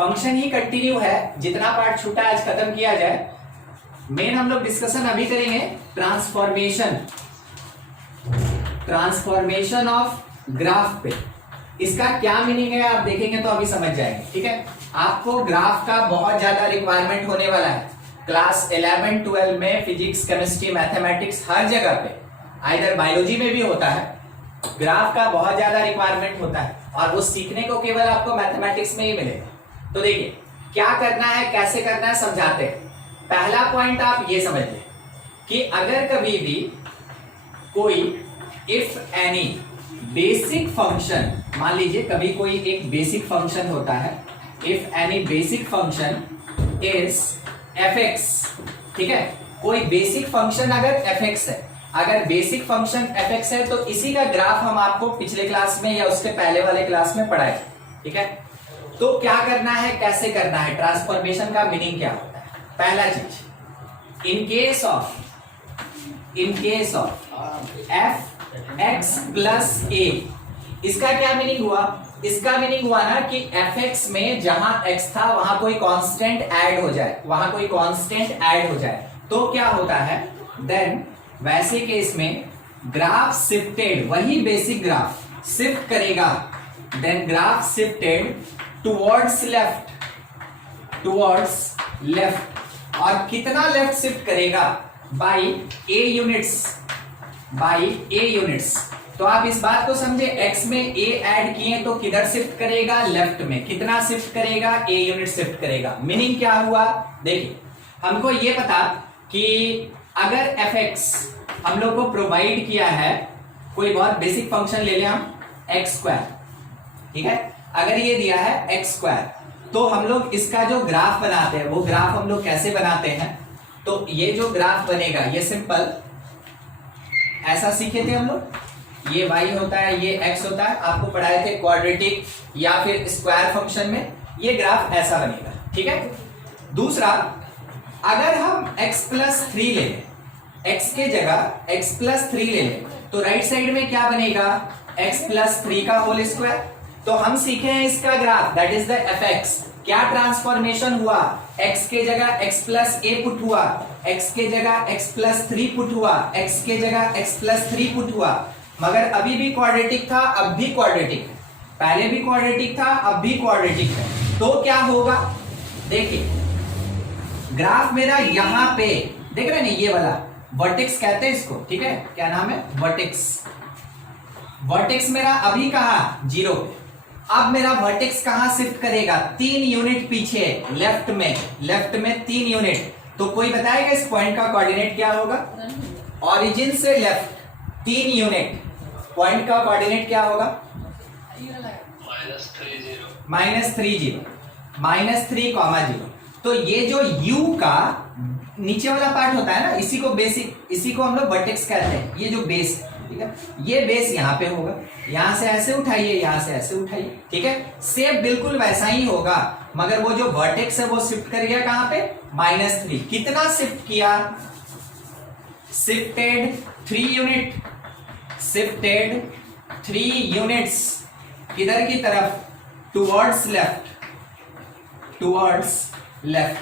Function ही continue है, जितना part छूटा आज खत्म किया जाए। मेन हम लोग डिस्कशन अभी करेंगे ट्रांसफॉर्मेशन ऑफ ग्राफ पे। इसका क्या मीनिंग है आप देखेंगे तो अभी समझ जाएंगे, ठीक है। आपको ग्राफ का बहुत ज्यादा रिक्वायरमेंट होने वाला है क्लास 11 12 में, फिजिक्स केमिस्ट्री मैथमेटिक्स हर जगह पे, आइदर बायोलॉजी में भी होता है, ग्राफ का बहुत ज्यादा रिक्वायरमेंट होता है और वो सीखने को केवल आपको मैथमेटिक्स में ही मिलेगा। तो देखिए क्या करना है, कैसे करना है, समझाते हैं। पहला पॉइंट आप ये समझ लें कि अगर कभी भी कोई इफ एनी बेसिक फंक्शन, मान लीजिए कभी कोई एक बेसिक फंक्शन होता है, if any basic function is fx, ठीक है। कोई बेसिक फंक्शन अगर fx है, अगर बेसिक फंक्शन fx है तो इसी का ग्राफ हम आपको पिछले क्लास में या उसके पहले वाले क्लास में पढ़ाए, ठीक है। तो क्या करना है, कैसे करना है, ट्रांसफॉर्मेशन का मीनिंग क्या होता है। पहला चीज, in case of fx plus a, इसका क्या मीनिंग हुआ, इसका मीनिंग हुआ ना कि fx में जहां x था वहां कोई कांस्टेंट ऐड हो जाए, वहां कोई कांस्टेंट ऐड हो जाए तो क्या होता है, देन वैसे केस में ग्राफ शिफ्टेड, वही बेसिक ग्राफ शिफ्ट करेगा, then graph shifted towards left, और कितना लेफ्ट शिफ्ट करेगा, बाई a यूनिट्स। तो आप इस बात को समझे, x में a ऐड किए तो किधर शिफ्ट करेगा, लेफ्ट में। कितना शिफ्ट करेगा, a यूनिट शिफ्ट करेगा। मीनिंग क्या हुआ, देखिए हमको ये पता कि अगर fx हम लोग को प्रोवाइड किया है, कोई बहुत बेसिक फंक्शन ले लें हम x स्क्वायर, ठीक है। अगर ये दिया है x स्क्वायर तो हम लोग इसका जो ग्राफ बनाते हैं वो ग्राफ हम लोग कैसे बनाते हैं, तो ये जो ग्राफ बनेगा ये सिंपल ऐसा सीखे थे हम लोग, ये y होता है, ये x होता है, आपको पढ़ाए थे क्वाड्रेटिक या फिर स्क्वायर फंक्शन में, ये ग्राफ ऐसा बनेगा, ठीक है। दूसरा, अगर हम x प्लस 3 ले लें, x के जगह x प्लस 3 ले लें तो राइट साइड में क्या बनेगा, x प्लस 3 का होल स्क्वायर। तो हम सीखे हैं इसका graph, that is the fx। क्या ट्रांसफॉर्मेशन हुआ, x के जगह x प्लस a पुट हुआ, x के जगह x प्लस 3 पुट हुआ, x के जगह x प्लस 3 पुट हुआ, मगर अभी भी क्वाड्रेटिक था, अब भी क्वाड्रेटिक है, पहले भी क्वाड्रेटिक था, अब भी क्वाड्रेटिक है। तो क्या होगा, देखिए ग्राफ मेरा यहां पे देख रहे हैं, ये वाला वर्टेक्स कहते हैं इसको, ठीक है। क्या नाम है, वर्टेक्स मेरा अभी कहा 0 पे, अब मेरा वर्टेक्स कहां शिफ्ट करेगा, 3 यूनिट पीछे, लेफ्ट में 3 यूनिट। तो कोई बताएगा इस पॉइंट का कोऑर्डिनेट क्या होगा, ओरिजिन से लेफ्ट 3 यूनिट, पॉइंट का कोऑर्डिनेट क्या होगा, -3, तो ये जो u का नीचे वाला पार्ट होता है ना, इसी को बेसिक, इसी को हम लोग वर्टेक्स कहते हैं, ये जो बेस है, ठीक है। ये बेस यहाँ पे होगा, यहां से ऐसे उठाइए, यहां से ऐसे उठाइए, ठीक है। शेप बिल्कुल वैसा ही होगा, मगर वो जो वर्टेक्स है वो शिफ्ट कर गया कहां पे, -3। कितना शिफ्ट किया, शिफ्टेड 3 यूनिट्स, किधर की तरफ, टुवर्ड्स लेफ्ट,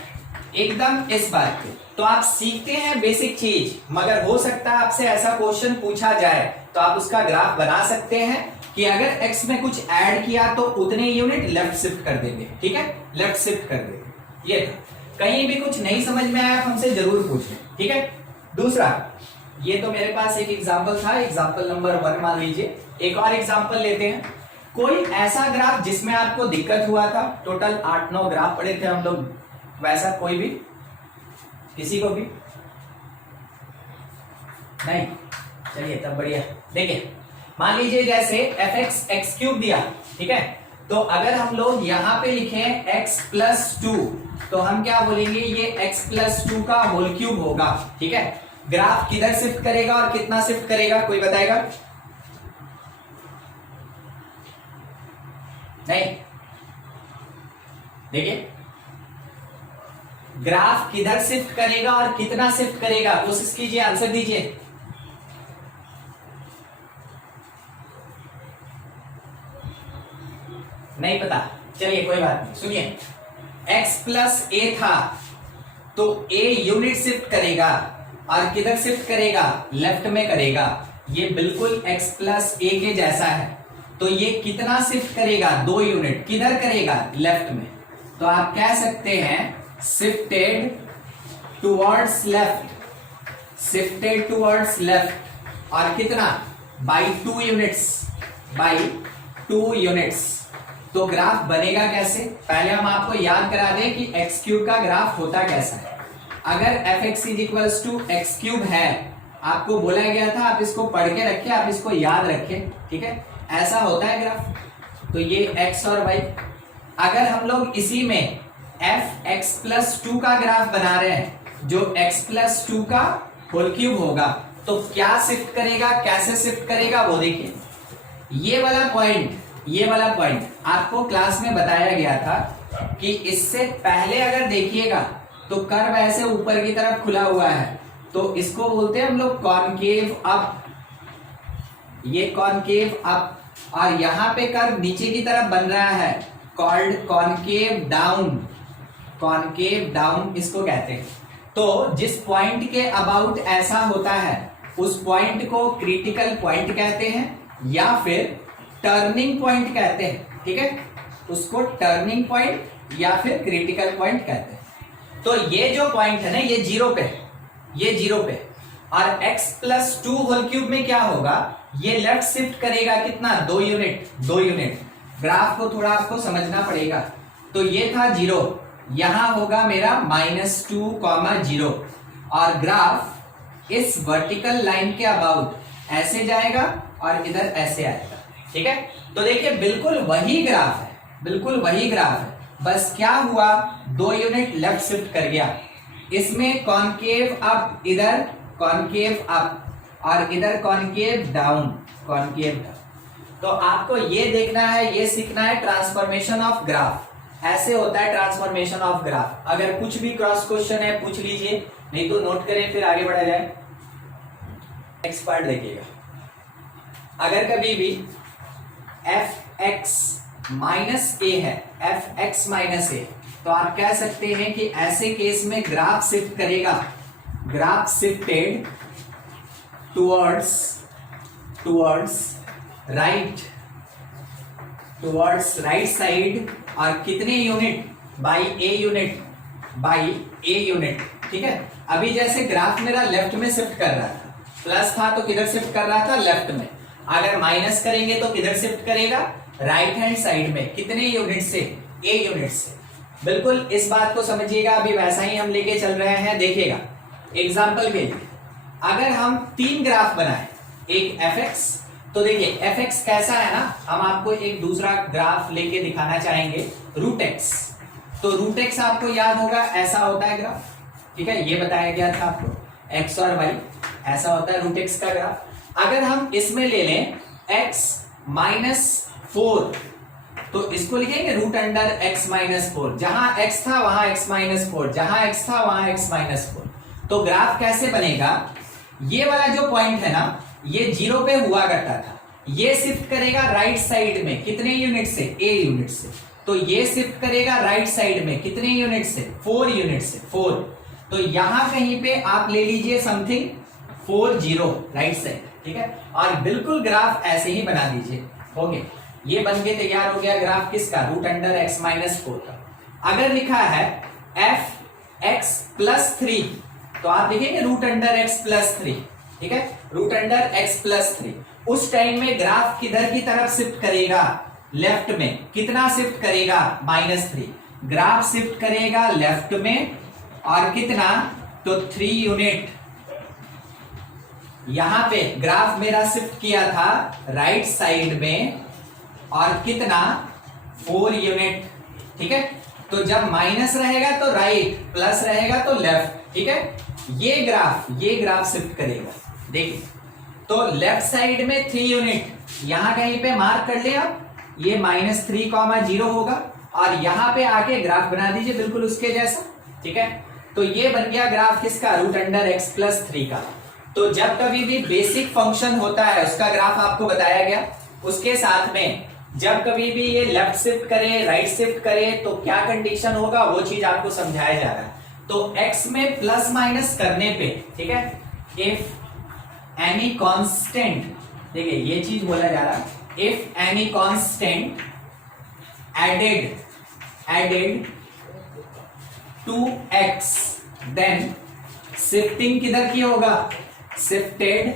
एकदम इस बात पे। तो आप सीखते हैं बेसिक चीज, मगर हो सकता है आपसे ऐसा क्वेश्चन पूछा जाए तो आप उसका ग्राफ बना सकते हैं कि अगर x में कुछ ऐड किया तो उतने यूनिट लेफ्ट शिफ्ट कर देंगे, ठीक है, लेफ्ट शिफ्ट कर देंगे। ये था, कहीं भी कुछ नहीं समझ में आया हमसे जरूर पूछें, ठीक है। दूसरा, ये तो मेरे पास एक एग्जांपल था, एग्जांपल नंबर 1 मान लीजिए। एक और एग्जांपल लेते हैं, कोई ऐसा ग्राफ जिसमें आपको दिक्कत हुआ था, टोटल 8-9 ग्राफ पढ़े थे हम लोग, वैसा कोई भी, किसी को भी नहीं, चलिए तब बढ़िया। देखिए मान लीजिए जैसे fx x³ दिया, ठीक है। तो अगर हम लोग यहां पे लिखें x प्लस 2 तो हम क्या बोलेंगे, ये x प्लस 2 का होल क्यूब होगा, ठीक है। ग्राफ किधर शिफ्ट करेगा और कितना शिफ्ट करेगा, कोई बताएगा, नहीं। देखिए ग्राफ किधर शिफ्ट करेगा और कितना शिफ्ट करेगा, कोशिश कीजिए, आंसर दीजिए। नहीं पता, चलिए कोई बात नहीं, सुनिए x प्लस ए था तो a यूनिट शिफ्ट करेगा और किधर शिफ्ट करेगा, लेफ्ट में करेगा। ये बिल्कुल x प्लस ए के जैसा है, तो ये कितना शिफ्ट करेगा, 2 यूनिट। किधर करेगा, लेफ्ट में। तो आप कह सकते हैं shifted towards left, shifted towards left. और कितना, बाई 2 यूनिट्स, बाई 2 यूनिट्स। तो ग्राफ बनेगा कैसे, पहले हम आपको याद करा दें कि एक्स क्यूब का ग्राफ होता कैसा है। अगर F X is equals to X cube है, आपको बोला गया था आप इसको पढ़ के रखें, आप इसको याद रखें, ठीक है। ऐसा होता है ग्राफ। तो ये x और y, अगर हम लोग इसी में एफ एक्स प्लस 2 का ग्राफ बना रहे हैं, जो x प्लस 2 का होल क्यूब होगा, तो क्या शिफ्ट करेगा, कैसे शिफ्ट करेगा, वो देखिए। ये वाला पॉइंट आपको क्लास में बताया गया था कि इससे पहले अगर देखिएगा तो कर्व ऐसे ऊपर की तरफ खुला हुआ है, तो इसको बोलते हैं हम लोग कॉनकेव अप। ये कॉनकेव अप, और यहां पे कर्व नीचे की तरफ बन रहा है, called concave down. Concave down इसको कहते हैं। तो जिस पॉइंट के अबाउट ऐसा होता है, उस पॉइंट को क्रिटिकल पॉइंट कहते हैं या फिर टर्निंग पॉइंट कहते हैं, ठीक है। उसको टर्निंग पॉइंट या फिर क्रिटिकल पॉइंट कहते हैं। तो ये जो पॉइंट है ना, ये 0 पे है, ये 0 पे। और x प्लस 2 होल क्यूब में क्या होगा, ये लेफ्ट शिफ्ट करेगा कितना, 2 यूनिट। ग्राफ को थोड़ा आपको समझना पड़ेगा। तो ये था 0, यहां होगा मेरा -2, 0। और ग्राफ इस वर्टिकल लाइन के अबाउट ऐसे जाएगा और इधर ऐसे आएगा, ठीक है। तो देखिए बिल्कुल वही ग्राफ है, बिल्कुल वही ग्राफ है, बस क्या हुआ, 2 यूनिट लेफ्ट शिफ्ट कर गया। इसमें कॉनकेव अप, इधर कॉनकेव अप, और इधर कॉनकेव डाउन, कॉनकेव डाउन। तो आपको ये देखना है, ये सीखना है ट्रांसफॉर्मेशन ऑफ ग्राफ। ऐसे होता है ट्रांसफॉर्मेशन ऑफ ग्राफ। अगर कुछ भी क्रॉस क्वेश्चन है पूछ लीजिए, नहीं तो नोट करें, फिर आगे बढ़ा जाए। नेक्स्ट पार्ट देखिएगा। अगर कभी भी एफ एक्स माइनस ए है, एफ एक्स माइनस ए, तो आप कह सकते हैं कि ऐसे केस में ग्राफ शिफ्ट करेगा, graph shifted towards right side. और कितने यूनिट, बाई ए यूनिट, ठीक है। अभी जैसे ग्राफ मेरा लेफ्ट में शिफ्ट कर रहा था, प्लस था तो किधर शिफ्ट कर रहा था, लेफ्ट में। अगर माइनस करेंगे तो किधर शिफ्ट करेगा, राइट हैंड साइड में। कितने यूनिट से, ए यूनिट से। बिल्कुल इस बात को समझिएगा, अभी वैसा ही हम लेके चल रहे हैं। देखिएगा एग्जाम्पल के लिए, अगर हम 3 ग्राफ बनाए, एक एफ एक्स, तो देखिए एफ एक्स कैसा है ना, हम आपको एक दूसरा ग्राफ लेके दिखाना चाहेंगे, रूट एक्स। तो रूट एक्स आपको याद होगा, ऐसा होता है ग्राफ, ठीक है। ये बताया गया था आपको, एक्स और वाई ऐसा होता है रूट एक्स का ग्राफ। अगर हम इसमें ले लें x-4, तो इसको लिखेंगे रूट अंडर x-4। जहां x था वहां x-4, जहां x था वहां x-4। तो ग्राफ कैसे बनेगा, ये वाला जो पॉइंट है ना, ये 0 पे हुआ करता था, ये शिफ्ट करेगा राइट साइड में, कितने यूनिट से, a यूनिट से। तो ये शिफ्ट करेगा राइट साइड में कितने यूनिट से, 4 यूनिट से, 4। तो यहां कहीं पे आप ले लीजिए समथिंग 4 0 राइट साइड, ठीक है। और बिल्कुल ग्राफ ऐसे ही बना दीजिए, हो गया। ये बन के तैयार हो गया ग्राफ किसका, रूट अंडर x-4 का। अगर लिखा है एफ एक्स प्लस 3, तो आप लिखेंगे रूट अंडर x प्लस 3, ठीक है, रूट अंडर x प्लस 3। उस टाइम में ग्राफ किधर की तरफ शिफ्ट करेगा, लेफ्ट में। कितना शिफ्ट करेगा, -3। ग्राफ शिफ्ट करेगा लेफ्ट में, और कितना, तो 3 यूनिट। यहां पे ग्राफ मेरा शिफ्ट किया था राइट साइड में, और कितना, 4 यूनिट, ठीक है। तो जब माइनस रहेगा तो राइट, प्लस रहेगा तो लेफ्ट, ठीक है। ये ग्राफ शिफ्ट करेगा, देखिए। तो लेफ्ट साइड में 3 यूनिट, यहां कहीं पे मार्क कर ले आप, ये -3, 0 होगा, और यहां पे आके ग्राफ बना दीजिए बिल्कुल उसके जैसा, ठीक है। तो ये बन गया ग्राफ किसका, रूट अंडर x प्लस 3 का। तो जब कभी भी बेसिक फंक्शन होता है, उसका ग्राफ आपको बताया गया, उसके साथ में जब कभी भी ये लेफ्ट शिफ्ट करे राइट शिफ्ट करे तो क्या कंडीशन होगा वो चीज आपको समझाया जा रहा है। तो x में प्लस माइनस करने पे, ठीक है, इफ एनी कांस्टेंट, देखिए ये चीज बोला जा रहा है, if any constant added to x then shifting किधर की होगा, shifted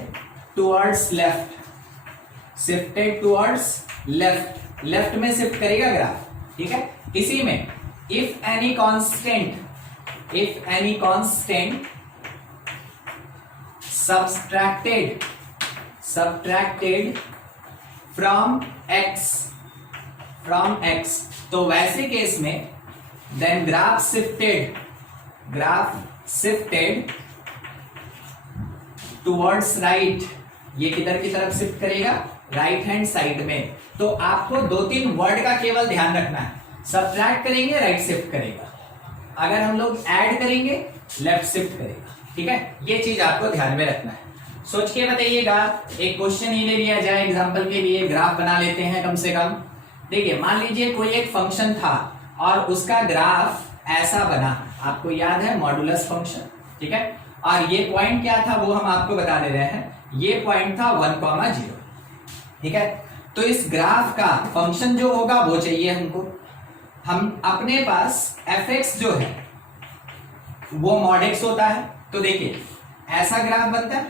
towards left, shifted towards left, left में शिफ्ट करेगा ग्राफ, ठीक है। इसी में if any constant subtracted from x, तो वैसे केस में then graph shifted towards right, ये किधर की तरफ शिफ्ट करेगा, राइट हैंड साइड में। तो आपको 2-3 वर्ड का केवल ध्यान रखना है, सब्ट्रैक्ट करेंगे राइट शिफ्ट करेगा, अगर हम लोग ऐड करेंगे लेफ्ट शिफ्ट करेगा, ठीक है। ये चीज आपको ध्यान में रखना है। सोच के बताइएगा, एक क्वेश्चन ही ले लिया जाए एग्जांपल के लिए, ग्राफ बना लेते हैं कम से कम। देखिए मान लीजिए कोई एक फंक्शन था और उसका ग्राफ ऐसा बना, आपको याद है मॉडुलस फंक्शन, ठीक है, और ये पॉइंट क्या था वो हम आपको बता दे रहे हैं, ये पॉइंट था 1,0, ठीक है। तो इस ग्राफ का फंक्शन जो होगा वो चाहिए हमको। हम अपने पास fx जो है वो mod x होता है, तो देखिए ऐसा ग्राफ बनता है,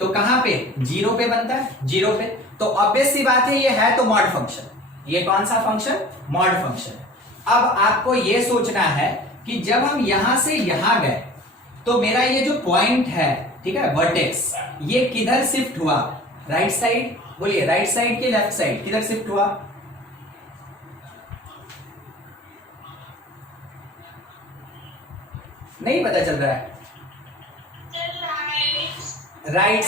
तो कहां पे, 0 पे बनता है, 0 पे, तो ऑब्वियस सी बात है ये है तो मॉड फंक्शन, ये कौन सा फंक्शन, मॉड फंक्शन। अब आपको ये सोचना है कि जब हम यहां से यहां गए तो मेरा ये जो पॉइंट है, ठीक है, वर्टेक्स, ये किधर शिफ्ट हुआ, राइट साइड, बोलिए राइट साइड की लेफ्ट साइड, किधर शिफ्ट हुआ, नहीं पता चल रहा है, राइट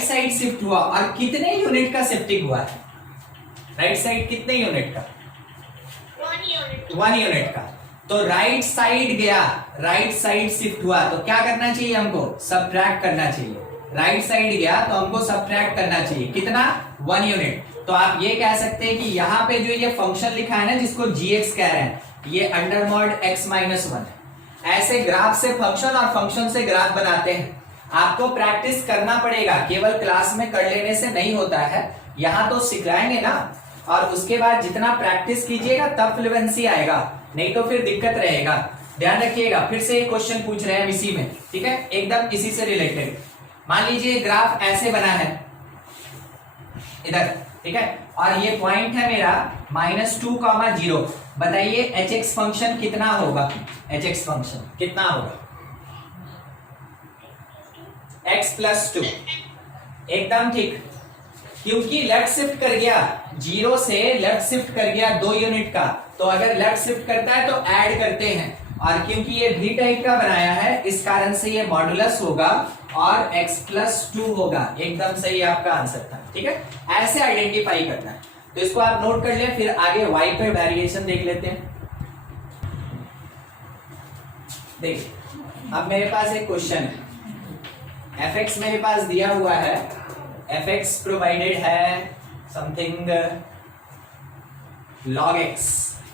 साइड शिफ्ट हुआ। और कितने यूनिट का शिफ्टिंग हुआ है, राइट साइड कितने यूनिट का, 1 यूनिट का। तो राइट साइड गया, राइट साइड शिफ्ट हुआ, तो क्या करना चाहिए हमको, सब्ट्रैक्ट करना चाहिए। राइट साइड गया तो हमको सब्ट्रैक्ट करना चाहिए, कितना, 1 यूनिट। तो आप ये कह सकते हैं कि यहाँ पे जो ये फंक्शन लिखा है ना जिसको gx कह रहे हैं, ये अंडर मॉड x माइनस 1 है। ऐसे ग्राफ से फंक्शन और फंक्शन से ग्राफ बनाते हैं, आपको प्रैक्टिस करना पड़ेगा, केवल क्लास में कर लेने से नहीं होता है, यहाँ तो सिखाएंगे ना, और उसके बाद जितना प्रैक्टिस कीजिएगा तब फ्लुएंसी आएगा, नहीं तो फिर दिक्कत रहेगा। ध्यान रखिएगा, फिर से एक क्वेश्चन पूछ रहे हैं इसी में, ठीक है, एकदम इसी से रिलेटेड। मान लीजिए ग्राफ ऐसे बना है इधर, ठीक है, और ये पॉइंट है मेरा -2,0। बताइए hx फंक्शन कितना होगा, hx फंक्शन कितना होगा, x + 2, एकदम ठीक, क्योंकि लेफ्ट शिफ्ट कर गया, 0 से लेफ्ट शिफ्ट कर गया 2 यूनिट का, तो अगर लेफ्ट शिफ्ट करता है तो ऐड करते हैं, और क्योंकि ये v टाइप का बनाया है इस कारण से ये मॉडुलस होगा और x + 2 होगा, एकदम सही आपका आंसर था, ठीक है। ऐसे आइडेंटिफाई करना है, तो इसको आप नोट कर ले, फिर आगे y पे वेरिएशन देख लेते हैं। देखिए अब मेरे पास एक क्वेश्चन है, fx मेरे पास दिया हुआ है, fx प्रोवाइडेड है समथिंग log x,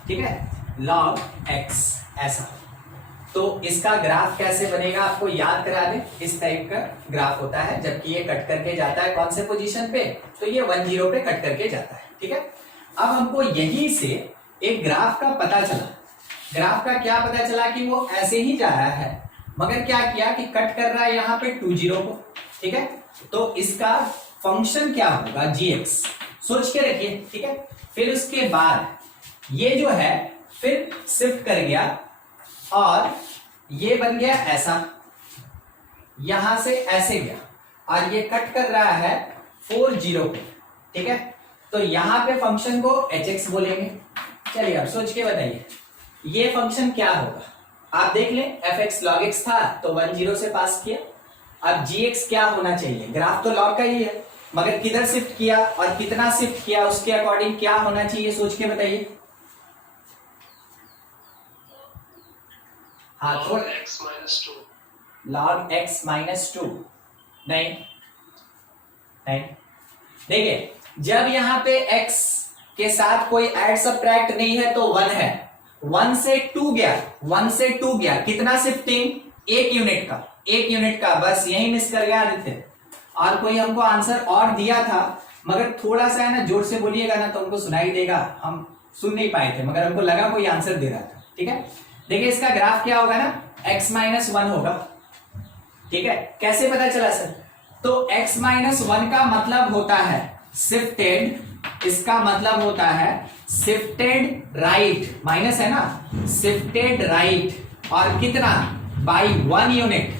ठीक है, log x ऐसा। तो इसका ग्राफ कैसे बनेगा आपको याद करा दे, इस टाइप का ग्राफ होता है, जबकि ये कट करके जाता है कौन से पोजीशन पे, तो ये 1,0 पे कट करके जाता है, ठीक है। अब हमको यहीं से एक ग्राफ का पता चला, ग्राफ का क्या पता चला कि वो ऐसे ही जा रहा है, मगर क्या किया कि कट कर रहा है यहाँ पे 2,0 को, ठीक है। तो इसका फंक्शन क्या होगा, gx, सोच के रखिए, ठीक है। फिर उसके बाद ये जो है फिर शिफ्ट कर गया और ये बन गया ऐसा, यहां से ऐसे गया और ये कट कर रहा है 4,0 पे, ठीक है। तो यहां पे फंक्शन को hx बोलेंगे। चलिए अब सोच के बताइए ये फंक्शन क्या होगा, आप देख लें, fx log x था तो 1,0 से पास किया, अब gx क्या होना चाहिए, ग्राफ तो log का ही है, मगर किधर शिफ्ट किया और कितना शिफ्ट किया उसके अकॉर्डिंग क्या होना चाहिए, सोच के बताइए। हाँ, log x माइनस 2, नहीं, देखिए जब यहां पे x के साथ कोई ऐड सब्ट्रैक्ट नहीं है तो 1 है। 1 से 2 गया, 1 से 2 गया, कितना शिफ्टिंग? 1 यूनिट का, 1 यूनिट का। बस यही मिस कर गया आदित्य। और कोई हमको आंसर और दिया था, मगर थोड़ा सा है ना जोर से बोलिएगा ना तो हमको सुनाई देगा, हम सुन नहीं पाए थे, मगर हमको लगा कोई आंसर दे रहा था। ठीक है, देखिए इसका ग्राफ क्या होगा ना, x-1 होगा। ठीक है, कैसे पता चला सर? तो x-1 का मतलब होता है शिफ्टेड, इसका मतलब होता है शिफ्टेड राइट, माइनस है ना, शिफ्टेड राइट, और कितना? By 1 unit.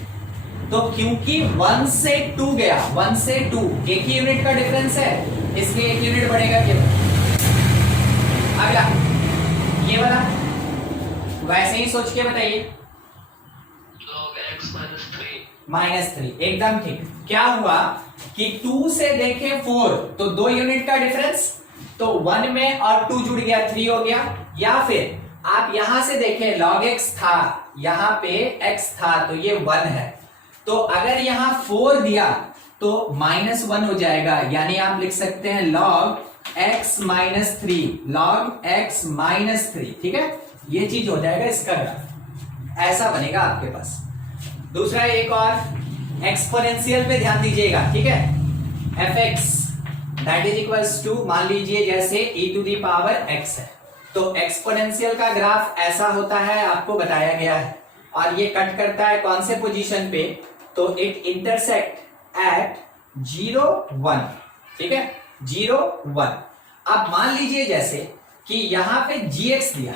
तो क्योंकि 1 से 2 गया, 1 से 2 एक ही यूनिट का डिफरेंस है, इसलिए 1 यूनिट बढ़ेगा। अगला ये वाला वैसे ही सोच के बताइए। -3, एकदम ठीक। क्या हुआ कि 2 से देखें 4 तो 2 यूनिट का डिफरेंस, तो 1 में और 2 जुड़ गया, 3 हो गया। या फिर आप यहां से देखें log x था, यहां पे x था तो ये 1 है, तो अगर यहां 4 दिया तो -1 हो जाएगा, यानी आप लिख सकते हैं log x-3, log x-3। ठीक है, ये चीज हो जाएगा इसका ग्राफ, ऐसा बनेगा आपके पास। दूसरा एक और एक्सपोनेंशियल पे ध्यान दीजिएगा। ठीक है, fx that is equals to, मान लीजिए जैसे e⁻x है, तो एक्सपोनेंशियल का ग्राफ ऐसा होता है, आपको बताया गया है। और ये कट करता है कौन से पोजीशन पे? तो इट इंटरसेक्ट एट 0, 1। ठीक है, 0, 1। अब मान लीजिए जैसे कि यहां पे gx दिया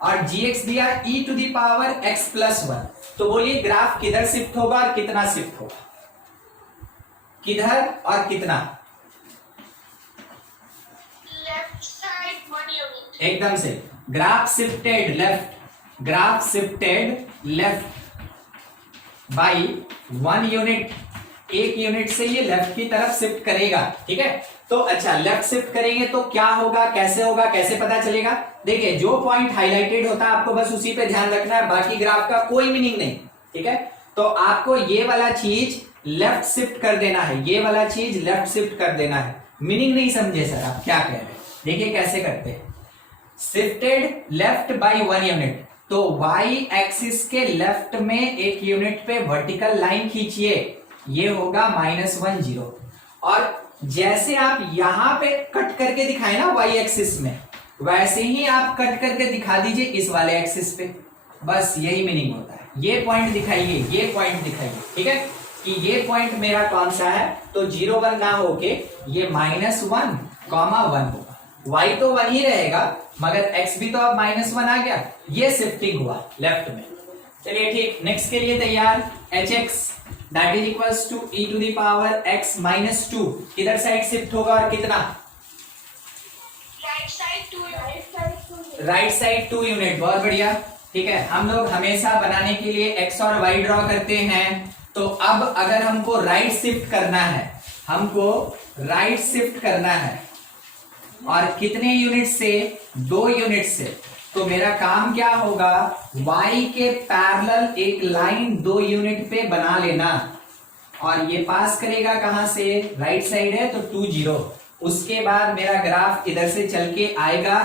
और gx दिया e⁻x+1, तो बोलिए ग्राफ किधर शिफ्ट होगा और कितना शिफ्ट होगा? किधर और कितना? Left side 1 unit. एकदम से, graph shifted left, graph shifted left by 1 unit. 1 unit से ये लेफ्ट की तरफ शिफ्ट करेगा। ठीक है, तो अच्छा लेफ्ट शिफ्ट करेंगे तो क्या होगा, कैसे पता चलेगा? देखिए जो पॉइंट हाईलाइटेड होता है आपको बस उसी पे ध्यान रखना है, बाकी ग्राफ का कोई मीनिंग नहीं। ठीक है, तो आपको ये वाला चीज लेफ्ट शिफ्ट कर देना है, ये वाला चीज लेफ्ट शिफ्ट कर देना है। मीनिंग नहीं समझे सर आप क्या कह रहे हैं? देखिए कैसे करते हैं, शिफ्टेड लेफ्ट बाई 1 यूनिट, तो y एक्सिस के लेफ्ट में 1 यूनिट पे वर्टिकल लाइन खींचिए, ये होगा -1, 0। और जैसे आप यहां पे कट करके दिखाए ना y एक्सिस में, वैसे ही आप कट करके दिखा दीजिए इस वाले एक्सिस पे, बस यही मीनिंग होता है। ये पॉइंट दिखाइए, ये पॉइंट दिखाइए। ठीक है, कि ये पॉइंट मेरा कौन सा है, तो 0, 1 ना होके ये -1, 1 होगा। y तो 1 ही रहेगा, मगर x भी तो अब -1 आ गया, ये शिफ्टिंग हुआ लेफ्ट में। चलिए ठीक, नेक्स्ट के लिए तैयार। hx that is equals to e⁻x-2 किधर साइड शिफ्ट होगा और कितना? Right side 2 unit. Right side 2 unit, बहुत बढ़िया। ठीक है, हम लोग हमेशा बनाने के लिए x और y ड्रॉ करते हैं, तो अब अगर हमको राइट शिफ्ट करना है, हमको राइट शिफ्ट करना है, और कितने यूनिट से? 2 यूनिट से, तो मेरा काम क्या होगा, y के पैरेलल एक लाइन 2 यूनिट पे बना लेना, और ये पास करेगा कहां से? राइट साइड है तो 2, 0। उसके बाद मेरा ग्राफ इधर से चल के आएगा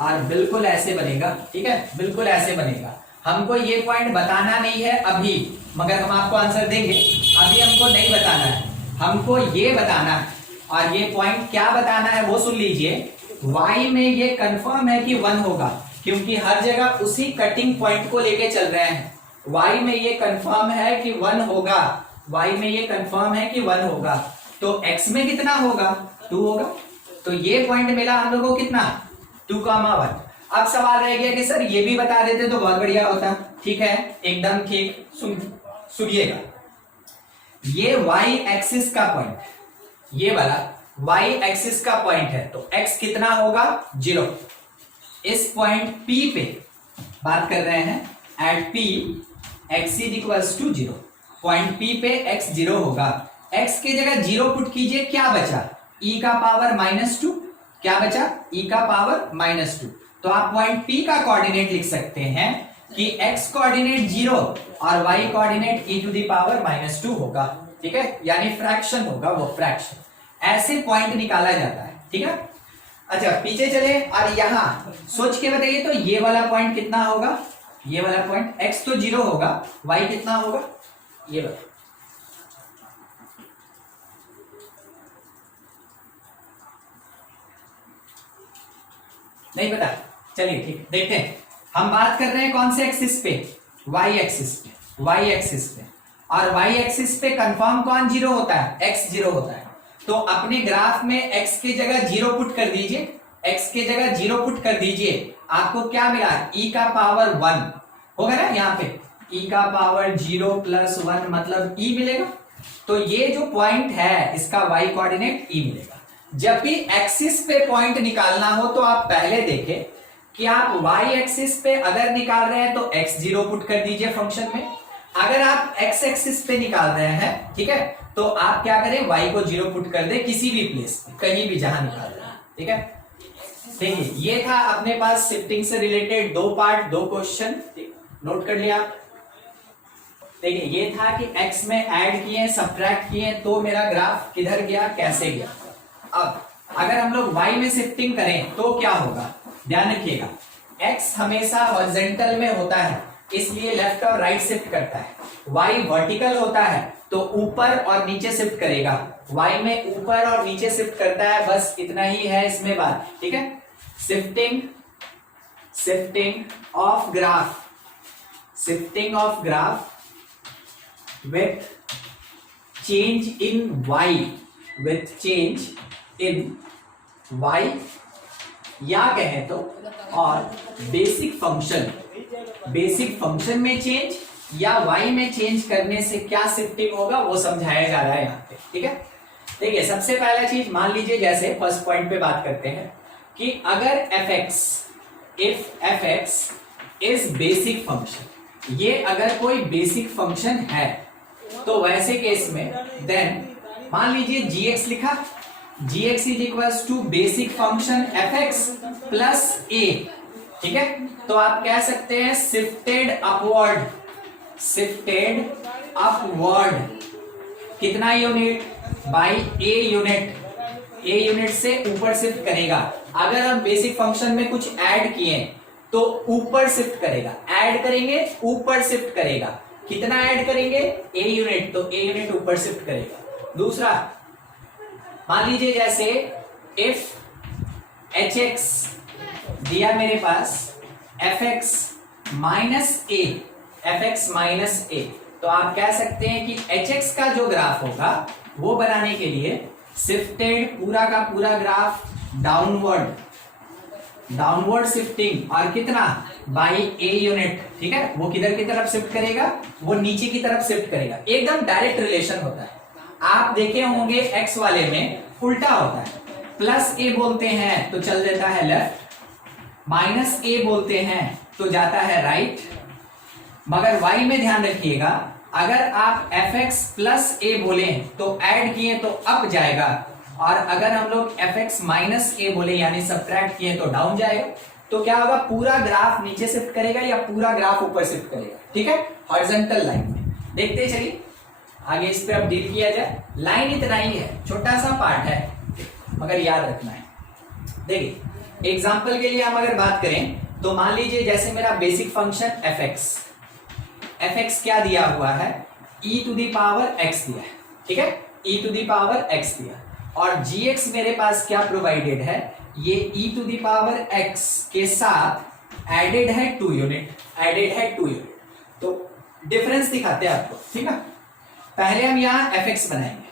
और बिल्कुल ऐसे बनेगा। ठीक है, बिल्कुल ऐसे बनेगा। हमको ये पॉइंट बताना नहीं है अभी, मगर हम आपको आंसर देंगे, अभी हमको नहीं बताना है, हमको ये बताना है। और ये पॉइंट क्या बताना है वो सुन लीजिए। y में ये कंफर्म है कि 1 होगा, क्योंकि हर जगह उसी कटिंग पॉइंट को लेके चल रहे हैं। y में ये कंफर्म है कि 1 होगा, y में ये कंफर्म है कि 1 होगा, तो x में कितना होगा? 2 होगा। तो ये पॉइंट मिला हम लोगों को कितना? 2,1। अब सवाल रह गया कि सर ये भी बता देते तो बहुत बढ़िया होता। ठीक है, एकदम ठीक। सुनिएगा, ये y एक्सिस का पॉइंट, ये वाला y एक्सिस का पॉइंट है, तो x कितना होगा? 0। इस पॉइंट P पे बात कर रहे हैं, at P x is equals to 0। Point P पे x 0 होगा, x की जगह 0 पुट कीजिए, क्या बचा? e का पावर -2। क्या बचा? e का पावर -2। तो आप पॉइंट P का कोऑर्डिनेट लिख सकते हैं कि x कोऑर्डिनेट 0 और y कोऑर्डिनेट e⁻² होगा। ठीक है, यानी फ्रैक्शन होगा, वो फ्रैक्शन। ऐसे पॉइंट निकाला जाता है। ठीक है, अच्छा पीछे चले और यहां सोच के बताइए तो ये वाला पॉइंट कितना होगा, ये वाला पॉइंट x तो 0 होगा, y कितना होगा, ये वाला। नहीं पता, चलिए ठीक देखते हैं। हम बात कर रहे हैं कौन से एक्सिस पे, y एक्सिस पे, y एक्सिस पे, और y एक्सिस पे कंफर्म कौन 0 होता है, x 0 होता है। तो अपने ग्राफ में x की जगह 0 पुट कर दीजिए, x की जगह 0 पुट कर दीजिए, आपको क्या मिला, e का पावर 1 होगा ना, यहाँ पे e का पावर 0 + 1 मतलब e मिलेगा। तो ये जो पॉइंट है इसका y कोऑर्डिनेट e मिलेगा। जब भी एक्सिस पे पॉइंट निकालना हो तो आप पहले देखें कि आप y एक्सिस पे अगर निकाल रहे हैं तो x 0 पुट कर दीजिए फंक्शन में, अगर आप x एक्सिस पे निकाल रहे हैं ठीक है तो आप क्या करें, y को 0 पुट कर दे किसी भी प्लेस पे, कहीं भी जहां निकाल रहे हैं। ठीक है, देखिए ये था अपने पास शिफ्टिंग से रिलेटेड 2 पार्ट 2 क्वेश्चन, नोट कर लिया। देखिए ये था कि x में ऐड किए सब्ट्रैक्ट किए तो मेरा ग्राफ किधर गया, कैसे गया। अब अगर हम लोग y में शिफ्टिंग करें तो क्या होगा, ध्यान रखिएगा x हमेशा हॉरिजॉन्टल में होता है इसलिए लेफ्ट और राइट शिफ्ट करता है, y वर्टिकल होता है तो ऊपर और नीचे शिफ्ट करेगा, y में ऊपर और नीचे शिफ्ट करता है, बस इतना ही है इसमें बात। ठीक है, shifting of graph, shifting of graph with change in y, with change in y, या कहें तो और बेसिक फंक्शन में चेंज या y में चेंज करने से क्या शिफ्टिंग होगा वो समझाया जा रहा है यहाँ पे। ठीक है, देखिए सबसे पहला चीज मान लीजिए, जैसे फर्स्ट पॉइंट पे बात करते हैं कि अगर if fx is basic function, ये अगर कोई बेसिक फंक्शन है तो वैसे केस में देन मान लीजिए gx लिखा, gx is equals to basic function fx plus a। ठीक है, तो आप कह सकते हैं शिफ्टेड अपवर्ड कितना यूनिट, बाई a यूनिट से ऊपर शिफ्ट करेगा। अगर हम बेसिक फंक्शन में कुछ ऐड किए तो ऊपर शिफ्ट करेगा, ऐड करेंगे ऊपर शिफ्ट करेगा, कितना ऐड करेंगे a यूनिट, तो a यूनिट ऊपर शिफ्ट करेगा। दूसरा मान लीजिए जैसे इफ hx दिया मेरे पास fx माइनस a, तो आप कह सकते हैं कि hx का जो ग्राफ होगा वो बनाने के लिए शिफ्टेड पूरा का पूरा ग्राफ डाउनवर्ड शिफ्टिंग और कितना बाई a यूनिट। ठीक है, वो किधर की तरफ शिफ्ट करेगा, वो नीचे की तरफ शिफ्ट करेगा। एकदम डायरेक्ट रिलेशन होता है, आप देखे होंगे x वाले में उल्टा होता है, प्लस a बोलते हैं तो चल देता है लेफ्ट, माइनस a बोलते हैं तो जाता है राइट। मगर y में ध्यान रखिएगा, अगर आप fx प्लस a बोले तो ऐड किए तो अप जाएगा, और अगर हम लोग fx माइनस a बोले यानी सब्ट्रैक्ट किए तो डाउन जाएगा। तो क्या होगा, पूरा ग्राफ नीचे शिफ्ट करेगा या पूरा ग्राफ ऊपर शिफ्ट करेगा। ठीक है, हॉरिजॉन्टल लाइन में देखते चलिए आगे इस पे अब डील किया जाए। लाइन इतना ही है, छोटा सा पार्ट है मगर याद रखना है। देखिए एग्जांपल के लिए हम अगर बात करें तो मान लीजिए जैसे मेरा बेसिक फंक्शन fx क्या दिया हुआ है, e to the power x दिया है। ठीक है, e to the power x दिया, और gx मेरे पास क्या प्रोवाइडेड है, ये e to the power x के साथ एडेड है 2 यूनिट। तो डिफरेंस दिखाते हैं आपको। ठीक है, पहले हम यहाँ fx बनाएंगे,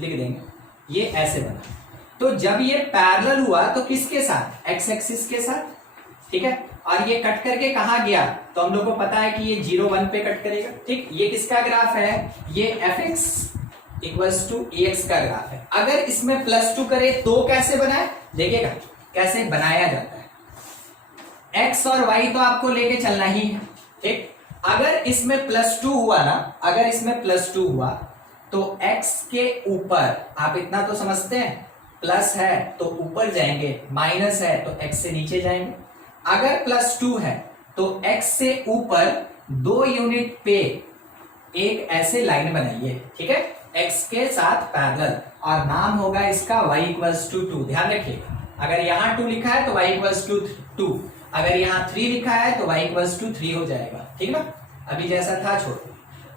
लिख देंगे ये ऐसे बना, तो जब ये पैरेलल हुआ तो किसके साथ, x एक्सिस के साथ। ठीक है, और ये कट करके कहाँ गया, तो हम लोग को पता है कि ये 0 1 पे कट करेगा। ठीक, ये किसका ग्राफ है, ये fx इक्वल्स टू ax का ग्राफ है। अगर इसमें +2 करे तो कैसे बनाए, देखिएगा कैसे बनाया जाता है। x और y तो आपको लेके चलना ही है। ठीक, अगर इसमें +2 हुआ ना, अगर इसमें +2 हुआ तो x के ऊपर आप इतना तो समझते हैं, प्लस है तो ऊपर जाएंगे, माइनस है तो x से नीचे जाएंगे। अगर +2 है तो x से ऊपर 2 यूनिट पे एक ऐसे लाइन बनाइए। ठीक है, x के साथ पैरेलल, और नाम होगा इसका y इक्वल्स टू 2। ध्यान रखिएगा अगर यहाँ 2 लिखा है तो y इक्वल्स टू 2, अगर यहाँ 3 लिखा है तो y इक्वल्स टू 3 हो जाएगा, ठीक ना। अभी जैसा था छोड़,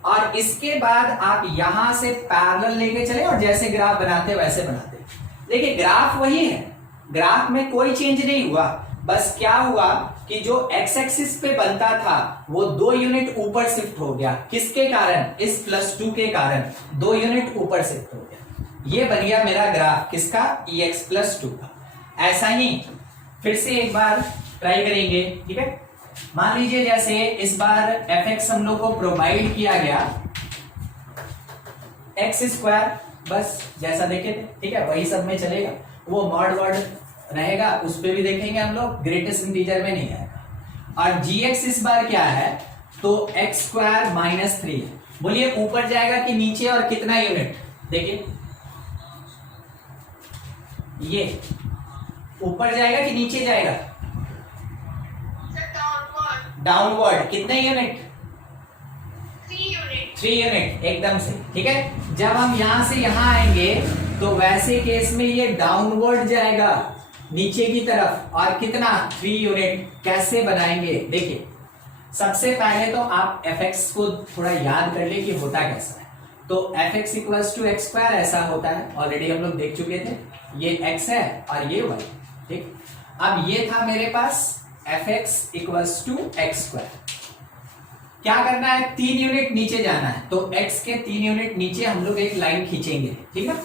और इसके बाद आप यहां से पैरेलल लेके चले और जैसे ग्राफ बनाते वैसे बनाते। देखिए ग्राफ वही है, ग्राफ में कोई चेंज नहीं हुआ, बस क्या हुआ कि जो एक्स एक्सिस पे बनता था वो 2 यूनिट ऊपर शिफ्ट हो गया। किसके कारण? इस +2 के कारण 2 यूनिट ऊपर शिफ्ट हो गया। ये बन गया मेरा ग्राफ किसका? EX+2 का। ऐसा ही फिर से एक बार ट्राई करेंगे, ठीक है। मान लीजिए जैसे इस बार fx हम लोग को प्रोवाइड किया गया x², बस जैसा देखे थे, ठीक है, वही सब में चलेगा। वो मॉड वर्ड रहेगा, उस पर भी देखेंगे हम लोग, ग्रेटेस्ट इंटीजर में नहीं आएगा। और gx इस बार क्या है? तो x² - 3 है। बोलिए ऊपर जाएगा कि नीचे और कितना यूनिट? देखिए ये ऊपर जाएगा कि नीचे जाएगा? डाउनवर्ड। कितने यूनिट? 3 यूनिट, एकदम से, ठीक है। जब हम यहां से यहां आएंगे तो वैसे केस में ये डाउनवर्ड जाएगा नीचे की तरफ, और कितना? 3 यूनिट। कैसे बनाएंगे? देखिए सबसे पहले तो आप fx को थोड़ा याद कर ले कि होता कैसा है। तो fx = x² ऐसा होता है, ऑलरेडी हम लोग देख चुके थे। ये x है और ये y, ठीक। अब ये था मेरे पास fx = x²। क्या करना है? 3 यूनिट नीचे जाना है, तो x के 3 यूनिट नीचे हम लोग एक लाइन खींचेंगे, ठीक है।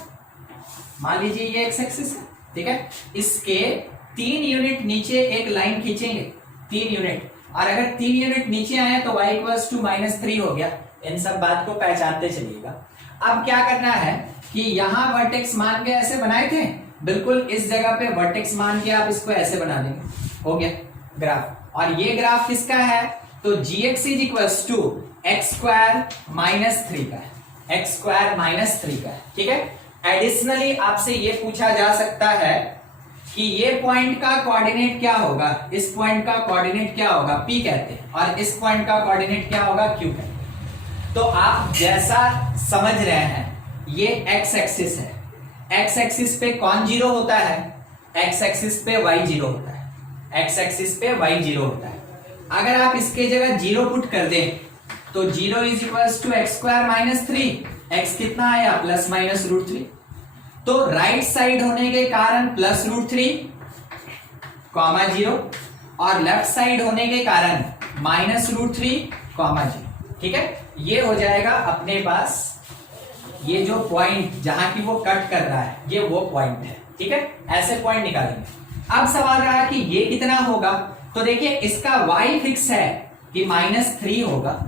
मान लीजिए ये x एक्सिस है, ठीक है, इसके 3 यूनिट नीचे एक लाइन खींचेंगे, 3 यूनिट। और अगर 3 यूनिट नीचे आए तो y = -3 हो गया। इन सब बात को पहचानते चलिएगा। अब क्या करना है कि यहाँ वर्टेक्स मान के ऐसे बनाए थे, बिल्कुल इस जगह पे वर्टेक्स मान के आप इसको ऐसे बना देंगे, हो गया ग्राफ। और ये ग्राफ किसका है? तो gx = x² - 3 का है, x² - 3 का है, ठीक है। एडिशनली आपसे ये पूछा जा सकता है कि ये पॉइंट का कोऑर्डिनेट क्या होगा, इस पॉइंट का कोऑर्डिनेट क्या होगा, P कहते हैं, और इस पॉइंट का कोऑर्डिनेट क्या होगा, Q कहते हैं। तो आप जैसा समझ रहे हैं, ये x एक्सिस है, x एक्सिस पे कौन 0 होता है? x एक्सिस पे y 0 होता है, x एक्सिस पे y 0 होता है। अगर आप इसके जगह 0 पुट कर दें तो 0 = x² - 3, x कितना आया? ±√3। तो राइट साइड होने के कारण +√3, 0, और लेफ्ट साइड होने के कारण -√3, 0, ठीक है। ये हो जाएगा अपने पास, ये जो पॉइंट जहां की वो कट कर रहा है, ये वो पॉइंट है, ठीक है। ऐसे पॉइंट निकालेंगे। अब सवाल रहा कि ये कितना होगा, तो देखिए इसका y फिक्स है कि -3 होगा,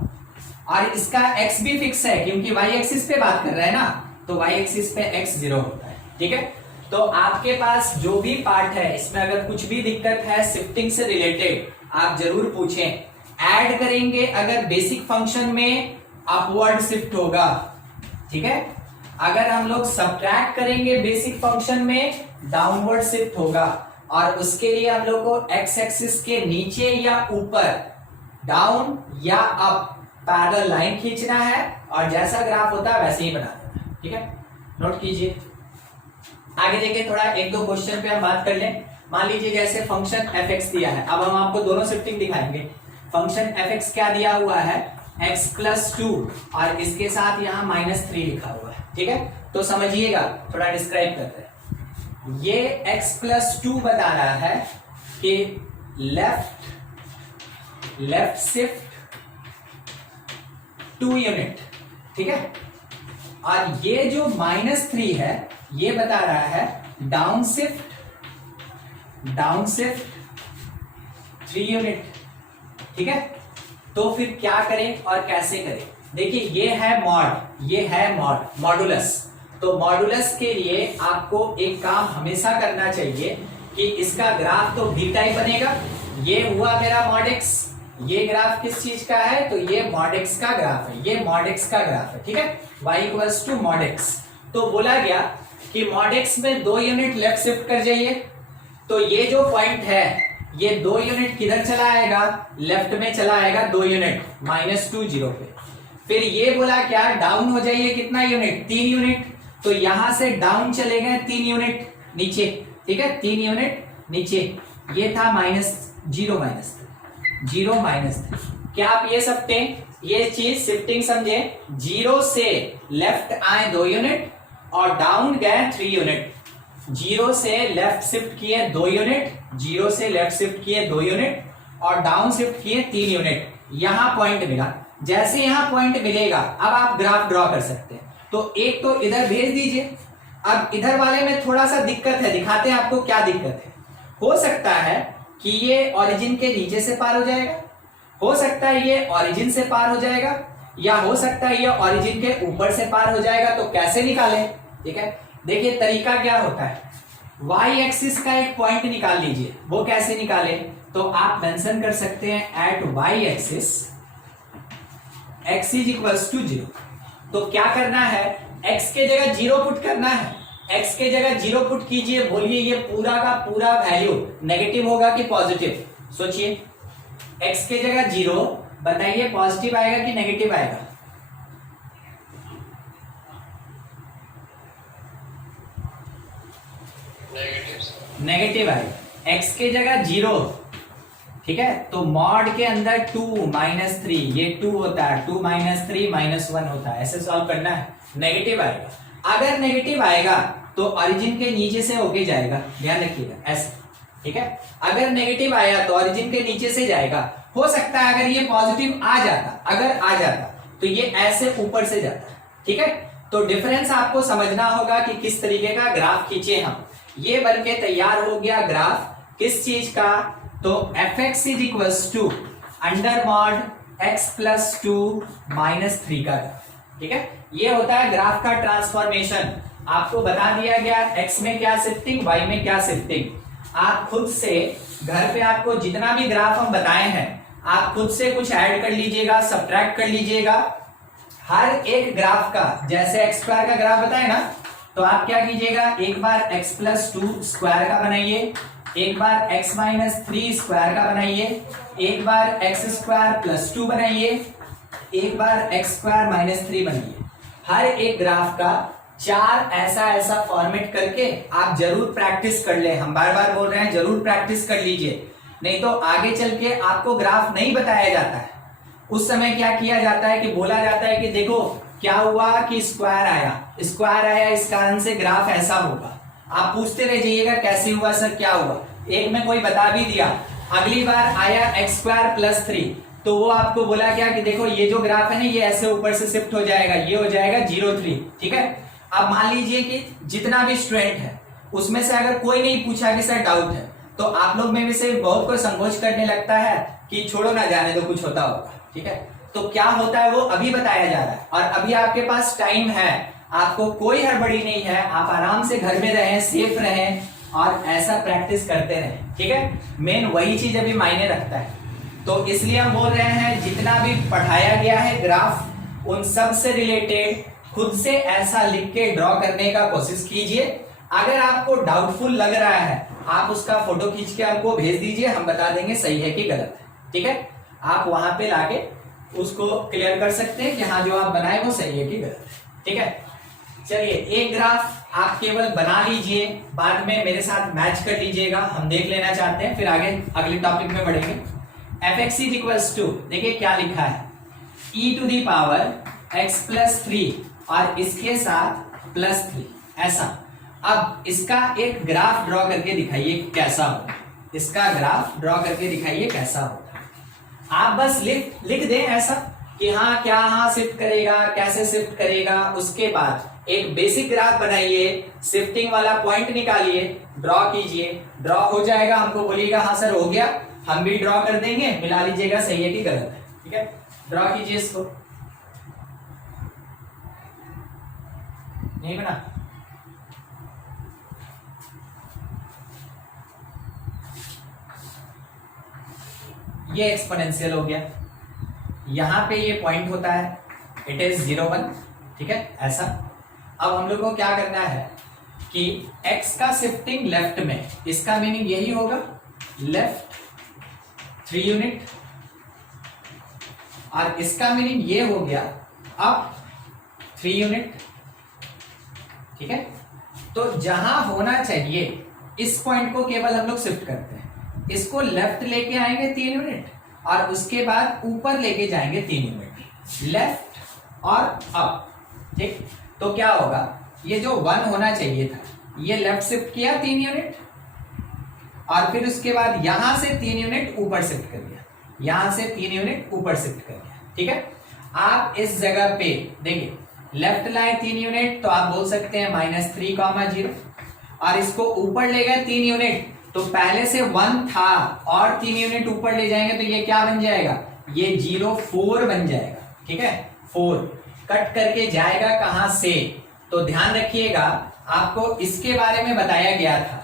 और इसका x भी फिक्स है क्योंकि y एक्सिस पे बात कर रहा है ना, तो y एक्सिस पे x 0 होता है, ठीक है। तो आपके पास जो भी पार्ट है, इसमें अगर कुछ भी दिक्कत है शिफ्टिंग से रिलेटेड, आप जरूर पूछें। ऐड करेंगे अगर बेसिक फंक्शन में अपवर्ड शिफ्ट होगा, ठीक है। अगर हम लोग सब्ट्रैक्ट करेंगे बेसिक फंक्शन में डाउनवर्ड शिफ्ट होगा, और उसके लिए हम लोग को x एक्सिस के नीचे या ऊपर, डाउन या अप पैरेलल लाइन खींचना है, और जैसा ग्राफ होता है वैसे ही बना देना है, ठीक है। नोट कीजिए। आगे देखिए, थोड़ा 1-2 क्वेश्चन पे हम बात कर लें। मान लीजिए जैसे फंक्शन fx दिया है, अब हम आपको दोनों शिफ्टिंग दिखाएंगे। फंक्शन fx क्या दिया हुआ है? x+2, और इसके साथ यहाँ -3 लिखा हुआ है, ठीक है। तो समझिएगा, थोड़ा डिस्क्राइब करते हैं। ये x+2 बता रहा है कि लेफ्ट शिफ्ट 2 यूनिट, ठीक है। और ये जो -3 है, ये बता रहा है डाउन शिफ्ट 3 यूनिट, ठीक है। तो फिर क्या करें और कैसे करें? देखिए ये है मॉड, ये है मॉडुलस। तो मॉडुलस के लिए आपको एक काम हमेशा करना चाहिए कि इसका ग्राफ तो भी टाइप बनेगा। ये हुआ मेरा मॉड एक्स, ये ग्राफ किस चीज का है? तो ये मॉड एक्स का ग्राफ है, ये मॉड एक्स का ग्राफ है, ठीक है। y = mod x. तो बोला गया कि मॉड एक्स में 2 यूनिट लेफ्ट शिफ्ट कर जाइए। तो ये जो पॉइंट है, ये 2 यूनिट किधर चला आएगा? लेफ्ट में चला आएगा 2 यूनिट, -2 0 पे। फिर ये बोला क्या? डाउन हो जाइए कितना यूनिट? 3 यूनिट। तो यहां से डाउन चले गए 3 यूनिट नीचे, ठीक है, 3 यूनिट नीचे, ये था -0 -3। क्या आप ये सकते, ये चीज शिफ्टिंग समझे, 0 से लेफ्ट आए 2 यूनिट और डाउन गए 3 यूनिट। 0 से लेफ्ट शिफ्ट किए 2 यूनिट, 0 से लेफ्ट शिफ्ट किए 2 यूनिट और डाउन शिफ्ट किए 3 यूनिट। यहां पॉइंट मिला, जैसे यहां पॉइंट मिलेगा अब आप ग्राफ ड्रॉ कर सकते हैं। तो एक तो इधर भेज दीजिए। अब इधर वाले में थोड़ा सा दिक्कत है, दिखाते हैं आपको क्या दिक्कत है। हो सकता है कि ये ओरिजिन के नीचे से पार हो जाएगा, हो सकता है ये ओरिजिन से पार हो जाएगा, या हो सकता है ये ओरिजिन के ऊपर से पार हो जाएगा। तो कैसे निकालें, ठीक है, देखिए तरीका क्या होता है। y एक्सिस का एक पॉइंट निकाल लीजिए, वो कैसे निकाले, तो आप मेंशन कर सकते हैं at y axis x is equals to 0। तो क्या करना है, x के जगह 0 पुट करना है, x के जगह 0 पुट कीजिए। बोलिए ये पूरा का पूरा वैल्यू नेगेटिव होगा कि पॉजिटिव, सोचिए। x के जगह 0, बताइए पॉजिटिव आएगा कि नेगेटिव आएगा। नेगेटिव आएगा। x के जगह 0, ठीक है, तो मॉड के अंदर 2 -3, ये 2 होता है, 2 -3 -1 होता है, ऐसे सॉल्व करना है। नेगेटिव आएगा, अगर नेगेटिव आएगा तो ओरिजिन के नीचे से होके जाएगा, ध्यान रखिएगा ऐसे, ठीक है। अगर नेगेटिव आया तो ओरिजिन के नीचे से जाएगा। हो सकता है अगर ये पॉजिटिव आ जाता, अगर आ जाता तो ये ऐसे ऊपर से जाता, ठीक है। तो डिफरेंस आपको समझना होगा कि किस तरीके का ग्राफ खींचे हम। ये बनके तैयार हो गया ग्राफ किस चीज का, तो fx is equals to under mod x plus 2 -3 का ग्राफ, ठीक है। ये होता है ग्राफ का ट्रांसफॉर्मेशन। आपको बता दिया गया x में क्या शिफ्टिंग, y में क्या शिफ्टिंग। आप खुद से घर पे आपको जितना भी ग्राफ हम बताए हैं आप खुद से कुछ ऐड कर लीजिएगा, सब्ट्रैक्ट कर लीजिएगा। हर एक ग्राफ का, जैसे x स्क्वायर का ग्राफ बताए ना, तो आप क्या कीजिएगा, एक बार x प्लस 2 स्क्वायर का बनाइए, एक बार x माइनस 3 स्क्वायर का बनाइए, एक बार x स्क्वायर प्लस 2 बनाइए, एक बार x स्क्वायर माइनस 3 बनाइए। हर एक ग्राफ का 4 ऐसा फॉर्मेट करके आप जरूर प्रैक्टिस कर ले। हम बार बार बोल रहे हैं जरूर प्रैक्टिस कर लीजिए, नहीं तो आगे चल के आपको ग्राफ नहीं बताया जाता है। उस समय क्या किया जाता है कि बोला जाता है कि देखो क्या हुआ कि स्क्वायर आया, इस कारण से ग्राफ ऐसा होगा। आप पूछते रह जाइएगा कैसे हुआ सर, क्या हुआ। एक में कोई बता भी दिया, अगली बार आया x स्क्वायर प्लस 3, तो वो आपको बोला क्या कि देखो ये जो ग्राफ है ना ये ऐसे ऊपर से शिफ्ट हो जाएगा, ये हो जाएगा 0-3, ठीक है। अब मान लीजिए कि जितना भी स्टूडेंट है उसमें से अगर कोई नहीं पूछा कि सर डाउट है, तो आप लोग में से बहुत कोई संकोच करने लगता है कि छोड़ो ना, जाने दो, कुछ होता होगा, ठीक है। तो क्या होता है वो अभी बताया जा रहा है और अभी आपके पास टाइम है, आपको कोई हड़बड़ी नहीं है, आप आराम से घर में रहें, सेफ रहें और ऐसा प्रैक्टिस करते रहें, ठीक है। मेन वही चीज अभी मायने रखता है। तो इसलिए हम बोल रहे हैं जितना भी पढ़ाया गया है ग्राफ, उन सब से रिलेटेड खुद से ऐसा लिख के ड्रॉ करने का कोशिश कीजिए। अगर आपको डाउटफुल लग रहा है आप उसका फोटो खींच के हमको भेज दीजिए, हम बता देंगे सही है कि गलत है, ठीक है। आप वहां पे लाके उसको क्लियर कर सकते हैं कि हाँ जो आप बनाए वो सही है कि गलत है, ठीक है। चलिए एक ग्राफ आप केवल बना लीजिए, बाद में मेरे साथ मैच कर लीजिएगा, हम देख लेना चाहते हैं, फिर आगे अगले टॉपिक में बढ़ेंगे। fx इज इक्वल्स टू, देखिए क्या लिखा है, e to the power x plus 3 और इसके साथ प्लस 3, ऐसा। अब इसका एक ग्राफ ड्रॉ करके दिखाइए कैसा होगा, इसका ग्राफ ड्रॉ करके दिखाइए कैसा होगा। आप बस लिख दें ऐसा कि हाँ क्या हाँ शिफ्ट करेगा, कैसे शिफ्ट करेगा, उसके बाद एक बेसिक ग्राफ बनाइए, शिफ्टिंग वाला पॉइंट निकालिए, ड्रॉ कीजिए, ड्रॉ हो जाएगा, हमको बोलिएगा हाँ सर हो गया, हम भी ड्रॉ कर देंगे, मिला लीजिएगा सही है कि गलत है, ठीक है। ड्रॉ कीजिए इसको, नहीं बना, ये एक्सपोनेंशियल हो गया, यहां पे ये पॉइंट होता है, इट इज 0-1, ठीक है ऐसा। अब हम लोग को क्या करना है कि x का शिफ्टिंग लेफ्ट में, इसका मीनिंग यही होगा लेफ्ट 3 यूनिट, और इसका मीनिंग ये हो गया अप 3 यूनिट, ठीक है। तो जहां होना चाहिए इस पॉइंट को केवल हम लोग शिफ्ट करते हैं, इसको लेफ्ट लेके आएंगे 3 यूनिट और उसके बाद ऊपर लेके जाएंगे 3 यूनिट, लेफ्ट और अप। ठीक, तो क्या होगा, ये जो 1 होना चाहिए था ये लेफ्ट शिफ्ट किया 3 यूनिट और फिर उसके बाद यहां से 3 यूनिट ऊपर शिफ्ट कर दिया, यहां से 3 यूनिट ऊपर शिफ्ट कर दिया। ठीक है, आप इस जगह पे देखिए लेफ्ट लाए 3 यूनिट तो आप बोल सकते हैं -3, 0 और इसको ऊपर ले गए 3 यूनिट तो पहले से 1 था और 3 यूनिट ऊपर ले जाएंगे तो ये क्या बन जाएगा, ये 0, 4 बन जाएगा। ठीक है, 4 कट करके जाएगा कहां से, तो ध्यान रखिएगा आपको इसके बारे में बताया गया था,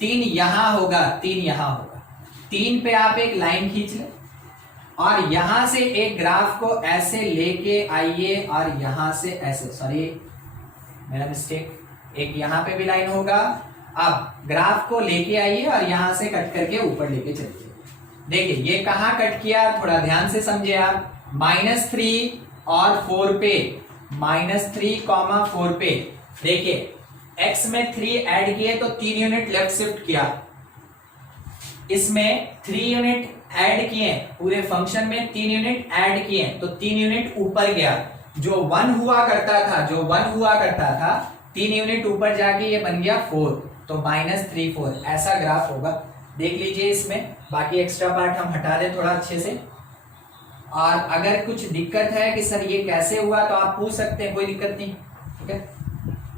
3 यहां होगा, 3 यहां होगा, 3 पे आप एक लाइन खींच लें और यहां से एक ग्राफ को ऐसे लेके आइए और यहां से ऐसे, सॉरी मेरा मिस्टेक, एक यहां पे भी लाइन होगा। अब ग्राफ को लेके आइए और यहां से कट करके ऊपर लेके चलिए। देखिए ये कहां कट किया, थोड़ा ध्यान से समझे आप, -3 और 4 पे, -3, 4 पे। देखिए x में 3 ऐड किए तो 3 यूनिट लेफ्ट शिफ्ट किया, इसमें 3 यूनिट ऐड किए, पूरे फंक्शन में 3 यूनिट ऐड किए तो 3 यूनिट ऊपर गया, जो 1 हुआ करता था 3 यूनिट ऊपर जाके ये बन गया 4, तो -3, 4 ऐसा ग्राफ होगा। देख लीजिए इसमें, बाकी एक्स्ट्रा पार्ट हम हटा दें थोड़ा अच्छे से। और अगर कुछ दिक्कत है कि सर ये कैसे हुआ तो आप पूछ सकते हैं, कोई दिक्कत नहीं। ठीक है,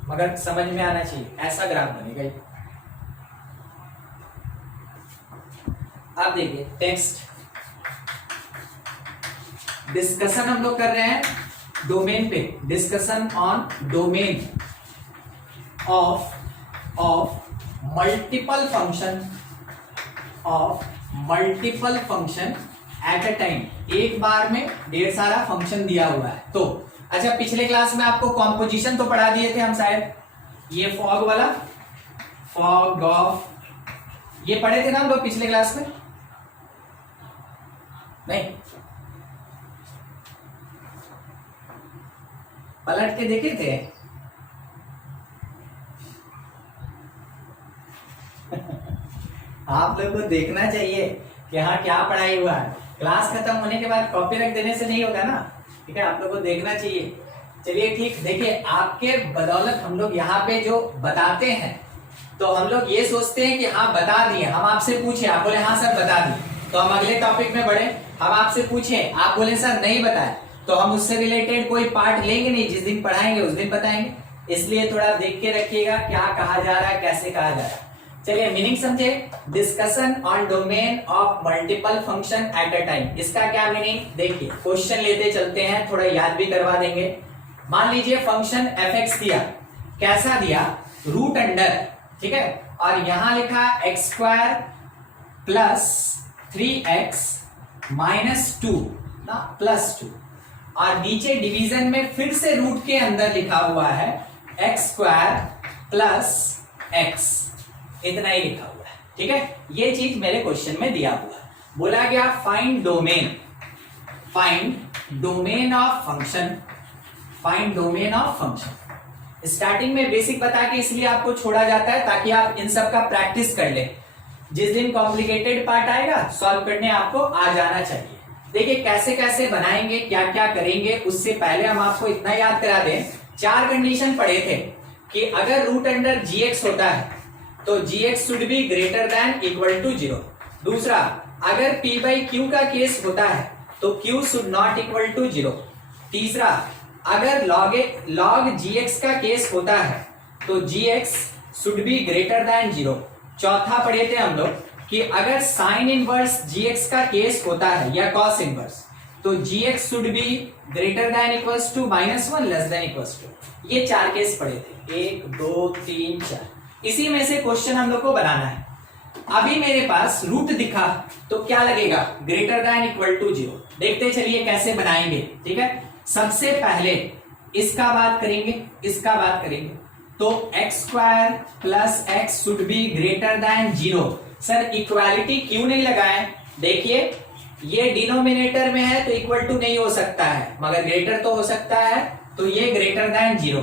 मगर समझ में आना चाहिए, ऐसा ग्राफ बनेगा ये। अब देखिए टेक्स्ट डिस्कशन हम लोग कर रहे हैं डोमेन पे, discussion on domain of multiple function at a time. एक बार में ढेर सारा फंक्शन दिया हुआ है। तो अच्छा, पिछले क्लास में आपको कॉम्पोजिशन तो पढ़ा दिए थे हम शायद, ये फॉग वाला, फॉग ऑफ, ये पढ़े थे ना हम लोग पिछले क्लास में, नहीं? पलट के देखे थे? आप लोग को देखना चाहिए कि हाँ क्या पढ़ाई हुआ है। क्लास खत्म होने के बाद कॉपी रख देने से नहीं होगा ना, ठीक है, आप लोग को देखना चाहिए। चलिए ठीक, देखिए आपके बदौलत हम लोग यहाँ पे जो बताते हैं तो हम लोग ये सोचते हैं कि हाँ बता दिए, हम आपसे पूछे, आप बोले हाँ सर बता दिए, तो हम अगले टॉपिक में बढ़े। हम आपसे पूछे, आप बोले सर नहीं बताए, तो हम उससे रिलेटेड कोई पार्ट लेंगे नहीं, जिस दिन पढ़ाएंगे उस दिन बताएंगे। इसलिए थोड़ा देख के रखिएगा क्या कहा जा रहा है, कैसे कहा जा रहा है। चलिए मीनिंग समझे, discussion on domain of multiple function at a time. इसका क्या मीनिंग, देखिए क्वेश्चन लेते चलते हैं, थोड़ा याद भी करवा देंगे। मान लीजिए फंक्शन f(x) दिया, कैसा दिया, रूट अंडर, ठीक है, और यहां लिखा x² प्लस 3x माइनस 2 ना प्लस 2, और नीचे डिवीजन में फिर से रूट के अंदर लिखा हुआ है x² प्लस x, इतना ही लिखा हुआ है। ठीक है, ये चीज मेरे क्वेश्चन में दिया हुआ है। बोला गया find domain of function, find domain of function. Starting में बेसिक बता के इसलिए आपको छोड़ा जाता है ताकि आप इन सब का प्रैक्टिस कर ले, जिस दिन कॉम्प्लिकेटेड पार्ट आएगा सॉल्व करने आपको आ जाना चाहिए। देखिए कैसे कैसे बनाएंगे, क्या क्या करेंगे, उससे पहले हम आपको इतना याद करा दें, 4 कंडीशन पढ़े थे कि अगर रूट अंडर gx होता है तो gx should be greater than equal to 0। दूसरा, अगर p बाई q का केस होता है तो q should not equal to 0। तीसरा, अगर log gx का केस होता है तो gx should be greater than 0। चौथा पढ़े थे हम लोग कि अगर साइन इनवर्स gx का केस होता है या कॉस इनवर्स तो gx should be greater than equals to -1 less than equals to. ये 4 केस पढ़े थे, 1 2 3 4। इसी में से क्वेश्चन हम लोग को बनाना है। अभी मेरे पास रूट दिखा तो क्या लगेगा, ग्रेटर देन इक्वल टू 0। देखते चलिए कैसे बनाएंगे। ठीक है, सबसे पहले इसका बात करेंगे, इसका बात करेंगे तो x² plus x should be greater than 0। Sir equality क्यों नहीं लगाए, देखिए ये डिनोमिनेटर में है तो इक्वल टू नहीं हो सकता है, मगर ग्रेटर तो हो सकता है, तो ये ग्रेटर देन 0।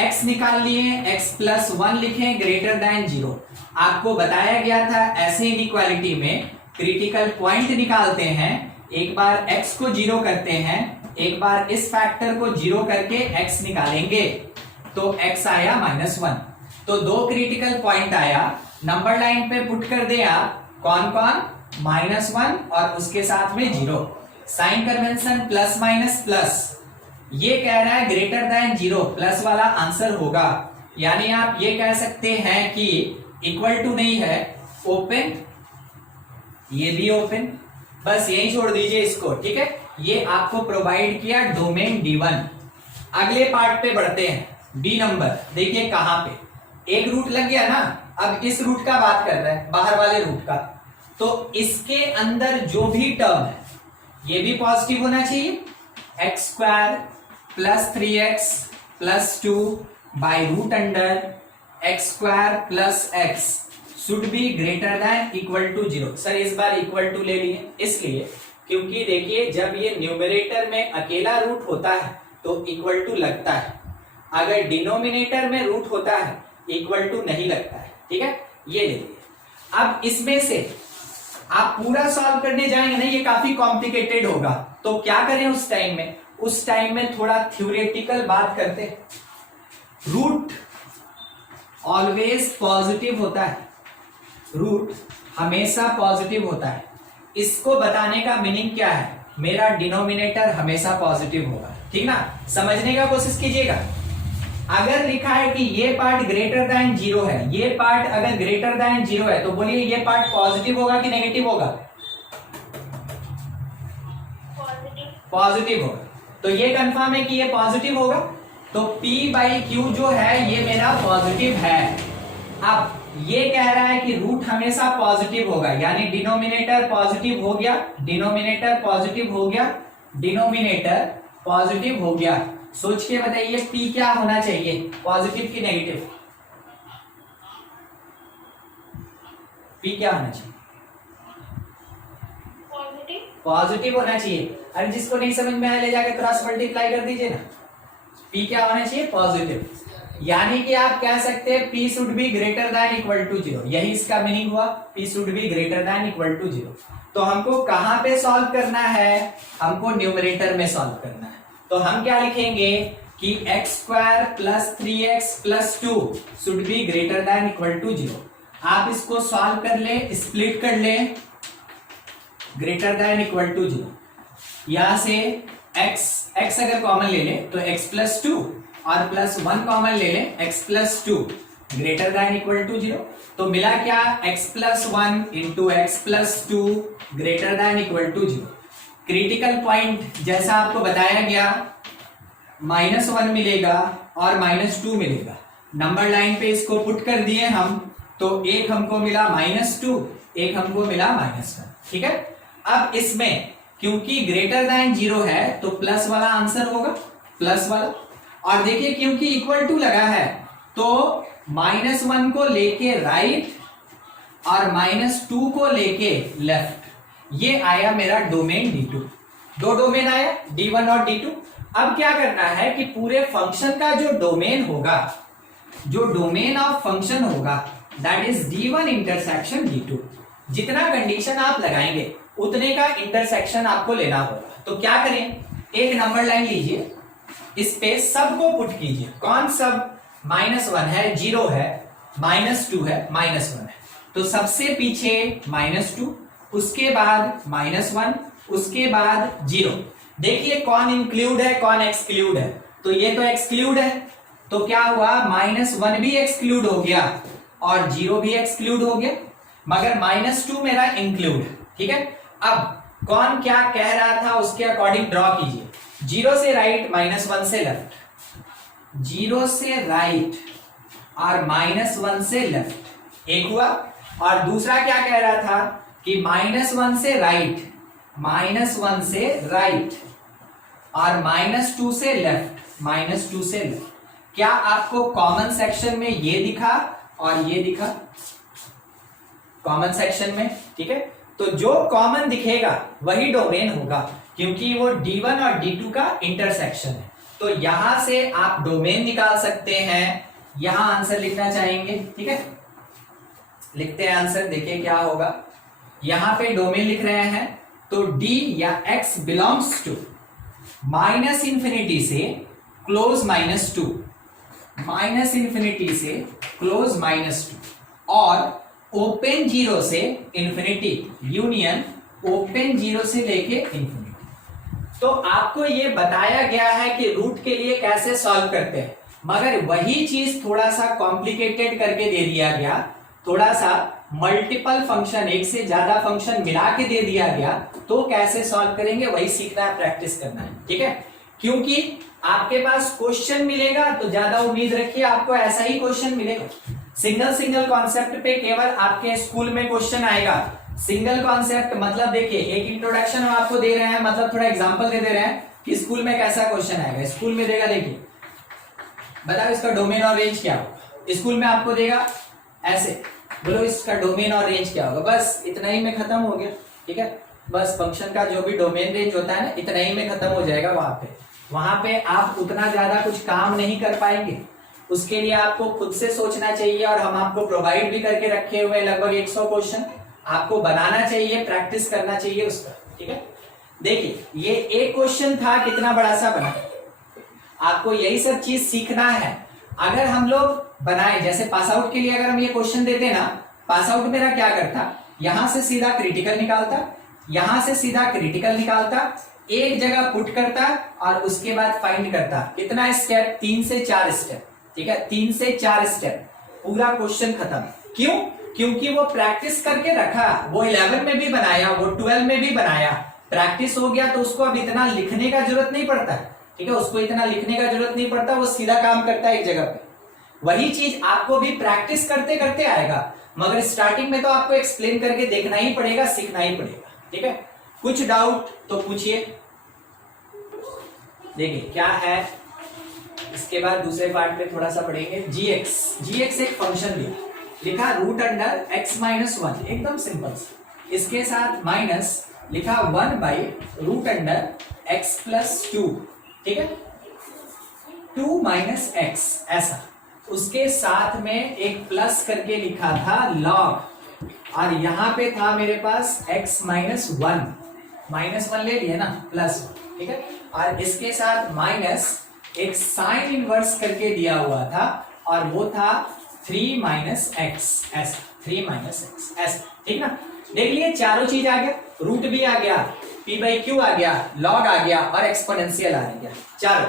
x निकाल लिए, x प्लस 1 लिखें ग्रेटर देन 0, आपको बताया गया था ऐसे इनइक्वालिटी में क्रिटिकल पॉइंट निकालते हैं, एक बार x को 0 करते हैं, एक बार इस फैक्टर को 0 करके x निकालेंगे तो x आया -1। तो दो क्रिटिकल पॉइंट आया, नंबर लाइन पे पुट कर दे आप कौन कौन, -1 और उसके साथ में 0। Sign convention plus minus plus, ये कह रहा है ग्रेटर देन 0, प्लस वाला आंसर होगा, यानी आप ये कह सकते हैं कि इक्वल टू नहीं है, ओपन, ये भी ओपन, बस यही छोड़ दीजिए इसको, ठीक है। ये आपको प्रोवाइड किया डोमेन D1। अगले पार्ट पे बढ़ते हैं, B नंबर, देखिए कहां पे एक रूट लग गया ना, अब इस रूट का बात कर रहा है, बाहर वाले रूट का, तो इसके अंदर जो भी टर्म है ये भी पॉजिटिव होना चाहिए, x² + 3x + 2 by root under x² + x should be greater than equal to 0। Sir इस बार इक्वल टू ले लिए, इसलिए क्योंकि देखिए जब ये न्यूमरेटर में अकेला रूट होता है तो इक्वल टू लगता है, अगर डिनोमिनेटर में रूट होता है इक्वल टू नहीं लगता है, ठीक है। ये ले लीजिए। अब इसमें से आप पूरा सॉल्व करने जाएंगे ना, ये काफी कॉम्प्लिकेटेड होगा, तो क्या करें उस टाइम में, उस टाइम में थोड़ा थ्योरेटिकल बात करते हैं। रूट ऑलवेज पॉजिटिव होता है, रूट हमेशा पॉजिटिव होता है। इसको बताने का मीनिंग क्या है, मेरा डिनोमिनेटर हमेशा पॉजिटिव होगा, ठीक ना। समझने का कोशिश कीजिएगा, अगर लिखा है कि ये पार्ट ग्रेटर देन 0 है, ये पार्ट अगर ग्रेटर देन 0 है तो बोलिए ये पार्ट पॉजिटिव होगा कि नेगेटिव होगा, पॉजिटिव होगा। तो ये कंफर्म है कि ये पॉजिटिव होगा, तो P/Q जो है ये मेरा पॉजिटिव है। अब ये कह रहा है कि रूट हमेशा पॉजिटिव होगा, यानी डिनोमिनेटर पॉजिटिव हो गया, डिनोमिनेटर पॉजिटिव हो गया, डिनोमिनेटर पॉजिटिव हो गया। सोच के बताइए P क्या होना चाहिए, पॉजिटिव की नेगेटिव, P क्या होना चाहिए, पॉजिटिव होना चाहिए। अरे जिसको नहीं समझ में आया ले जाकर क्रॉस मल्टीप्लाई कर दीजिए ना, P क्या होना चाहिए, पॉजिटिव, यानी कि आप कह सकते हैं P should be greater than equal to 0, यही इसका मीनिंग हुआ, P should be greater than equal to 0। तो हमको कहां पे सॉल्व करना है, हमको न्यूमरेटर में सॉल्व करना है, तो हम क्या लिखेंगे कि x² + 3x + 2 should be greater than equal to 0। आप इसको सॉल्व कर ले, स्प्लिट कर ले, ग्रेटर देन इक्वल टू 0, यहां से x अगर कॉमन ले ले तो x + 2 और +1 कॉमन ले ले, x + 2 greater than equal to 0। तो मिला क्या, x + 1 × x + 2 greater than equal to 0। Critical point जैसा आपको बताया गया, -1 मिलेगा और -2 मिलेगा, नंबर लाइन पे इसको पुट कर दिए हम, तो एक हमको मिला -2, एक हमको मिला -1, ठीक है। अब इसमें क्योंकि ग्रेटर देन 0 है तो प्लस वाला आंसर होगा, प्लस वाला, और देखिए क्योंकि इक्वल टू लगा है तो -1 को लेके राइट और -2 को लेके लेफ्ट, ये आया मेरा डोमेन D2। दो डोमेन आया, D1 और D2। अब क्या करना है कि पूरे फंक्शन का जो डोमेन होगा, जो डोमेन ऑफ फंक्शन होगा that is D1 intersection D2, जितना कंडीशन आप लगाएंगे उतने का इंटरसेक्शन आपको लेना होगा। तो क्या करें, एक नंबर लाइन लीजिए, इस पे सबको पुट कीजिए, कौन सब, -1 है, 0 है, -2 है, -1 है, तो सबसे पीछे -2, उसके बाद -1, उसके बाद 0। देखिए कौन इंक्लूड है कौन एक्सक्लूड है, तो ये तो एक्सक्लूड है, तो क्या हुआ, -1 भी एक्सक्लूड हो गया और 0 भी एक्सक्लूड हो गया, मगर -2 मेरा इंक्लूड है, ठीक है। अब कौन क्या कह रहा था उसके अकॉर्डिंग ड्रॉ कीजिए, 0 से राइट, -1 से लेफ्ट, 0 से राइट और -1 से लेफ्ट, एक हुआ। और दूसरा क्या कह रहा था कि -1 से राइट, -1 से राइट और -2 से लेफ्ट, -2 से लेफ्ट। क्या आपको कॉमन सेक्शन में ये दिखा और ये दिखा, कॉमन सेक्शन में, ठीक है। तो जो कॉमन दिखेगा वही डोमेन होगा, क्योंकि वो D1 और D2 का इंटरसेक्शन है। तो यहां से आप डोमेन निकाल सकते हैं, यहां आंसर लिखना चाहेंगे, ठीक है। लिखते हैं आंसर, देखिए क्या होगा। यहां पे डोमेन लिख रहे हैं तो डी या x belongs to minus infinity से क्लोज -2, माइनस इंफिनिटी से क्लोज -2 और ओपन 0 से इंफिनिटी, यूनियन ओपन 0 से लेके इंफिनिटी। तो आपको ये बताया गया है कि रूट के लिए कैसे सॉल्व करते हैं, मगर वही चीज थोड़ा सा कॉम्प्लिकेटेड करके दे दिया गया, थोड़ा सा मल्टीपल फंक्शन, एक से ज्यादा फंक्शन मिला के दे दिया गया, तो कैसे सॉल्व करेंगे वही सीखना है, प्रैक्टिस करना है, ठीक है। क्योंकि आपके पास क्वेश्चन मिलेगा तो ज्यादा उम्मीद रखिए आपको ऐसा ही क्वेश्चन मिलेगा। सिंगल सिंगल कॉन्सेप्ट पे केवल आपके स्कूल में क्वेश्चन आएगा। सिंगल कॉन्सेप्ट मतलब देखिए, एक इंट्रोडक्शन हम आपको दे रहे हैं, मतलब थोड़ा एग्जांपल दे रहे हैं कि स्कूल में कैसा क्वेश्चन आएगा। स्कूल में देगा, देखिए बताओ इसका डोमेन और रेंज क्या होगा। स्कूल में आपको देगा ऐसे, बोलो इसका डोमेन और रेंज क्या होगा, बस इतना ही में खत्म हो गया, ठीक है। बस फंक्शन का जो भी डोमेन रेंज होता है ना, इतना ही में खत्म हो जाएगा। वहां पे आप उतना ज्यादा कुछ काम नहीं कर पाएंगे, उसके लिए आपको खुद से सोचना चाहिए, और हम आपको प्रोवाइड भी करके रखे हुए लगभग 100 क्वेश्चन, आपको बनाना चाहिए, प्रैक्टिस करना चाहिए उसका, ठीक है। देखिए ये एक क्वेश्चन था, कितना बड़ा सा बना। आपको यही सब चीज सीखना है। अगर हम लोग बनाए, जैसे पास आउट के लिए अगर हम ये क्वेश्चन देते ना, पास आउट मेरा क्या करता, यहां से सीधा क्रिटिकल निकालता, यहां से सीधा क्रिटिकल निकालता, एक जगह पुट करता और उसके बाद फाइंड करता। कितना स्टेप, 3 से 4 स्टेप, ठीक है, 3 से 4 स्टेप, पूरा क्वेश्चन खत्म। क्यों? क्योंकि वो प्रैक्टिस करके रखा, वो 11 में भी बनाया, वो 12 में भी बनाया, प्रैक्टिस हो गया, तो उसको अब इतना लिखने का जरूरत नहीं पड़ता, ठीक है, उसको इतना लिखने का जरूरत नहीं पड़ता, वो सीधा काम करता है एक जगह पे। वही चीज आपको भी प्रैक्टिस करते करते आएगा, मगर स्टार्टिंग में तो आपको एक्सप्लेन करके देखना ही पड़ेगा, सीखना ही पड़ेगा, ठीक है। कुछ डाउट तो पूछिए। देखिए क्या है, इसके बाद दूसरे पार्ट पे थोड़ा सा पढ़ेंगे। जीएक्स एक फंक्शन दिया, लिखा रूट अंडर x-1, एकदम सिंपल। इसके साथ माइनस लिखा 1/रूट अंडर x+2, ठीक है, 2 - x ऐसा। उसके साथ में एक प्लस करके लिखा था log, और यहां पे था मेरे पास x-1, -1 ले लिए ना, +1, ठीक है। और इसके साथ माइनस एक साइन इनवर्स करके दिया हुआ था, और वो था 3 - x ऐसा, 3 - x ऐसा, ठीक ना। देख लिए चारों चीज आ गया, रूट भी आ गया, p/q आ गया, log आ गया और एक्सपोनेंशियल आ गया, चारों।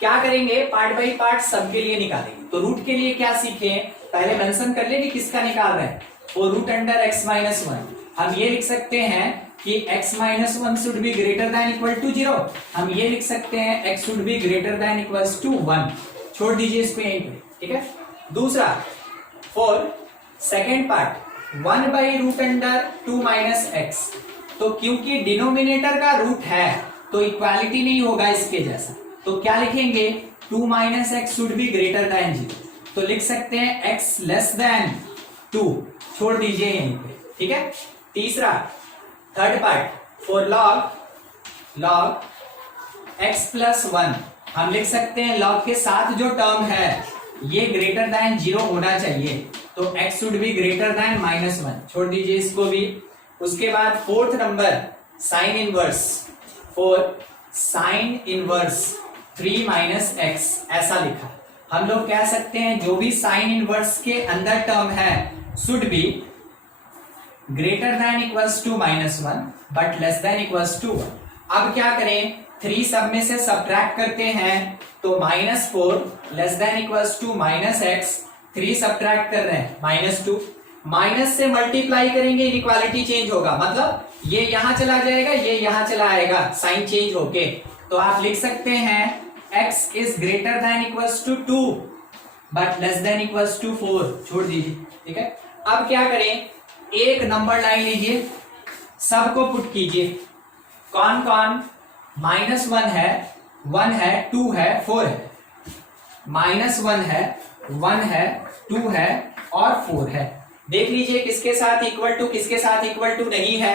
क्या करेंगे, पार्ट बाई पार्ट सबके लिए निकालेंगे। तो रूट के लिए क्या सीखे, पहले मेंशन कर लेंगे किसका निकाल रहे हैं, वो रूट अंडर x-1। हम ये लिख सकते हैं कि x-1 should be greater than equal to 0। हम ये लिख सकते हैं x should be greater than equals to 1। छोड़ दीजिए इसको यहीं पे, ठीक है। दूसरा फॉर सेकेंड पार्ट 1/रूट अंडर 2 - x। तो क्योंकि डिनोमिनेटर का रूट है तो इक्वालिटी नहीं होगा इसके जैसा, तो क्या लिखेंगे, 2 - x should be greater than 0। तो लिख सकते हैं x लेस देन 2, छोड़ दीजिए यहीं पे, ठीक है। तीसरा third part for log x+1, हम लिख सकते हैं log के साथ जो टर्म है ये ग्रेटर देन 0 होना चाहिए, तो x should be greater then -1, छोड़ दीजिए इसको भी। उसके बाद fourth number sine inverse, for sine inverse 3 - x ऐसा लिखा। हम लोग कह सकते हैं जो भी साइन इनवर्स के अंदर टर्म है should be greater than equals to -1 but less than equals to 1। अब क्या करें, 3 सब में से सब्ट्रैक्ट करते हैं, तो -4 less than equals to -x, 3 subtract कर रहे हैं -2, माइनस से मल्टीप्लाई करेंगे, इनइक्वालिटी चेंज होगा, मतलब ये यहां चला जाएगा, ये यहां चला आएगा, साइन चेंज होके। तो आप लिख सकते हैं x is greater than equals to 2 but less than equals to 4, छोड़ दीजिए, ठीक है। अब क्या करें, एक नंबर लाइन लीजिए, सबको पुट कीजिए, कौन कौन, -1 है, 1 है, 2 है, 4 है, -1 है, 1 है, 2 है और 4 है। देख लीजिए किसके साथ इक्वल टू, किसके साथ इक्वल टू नहीं है,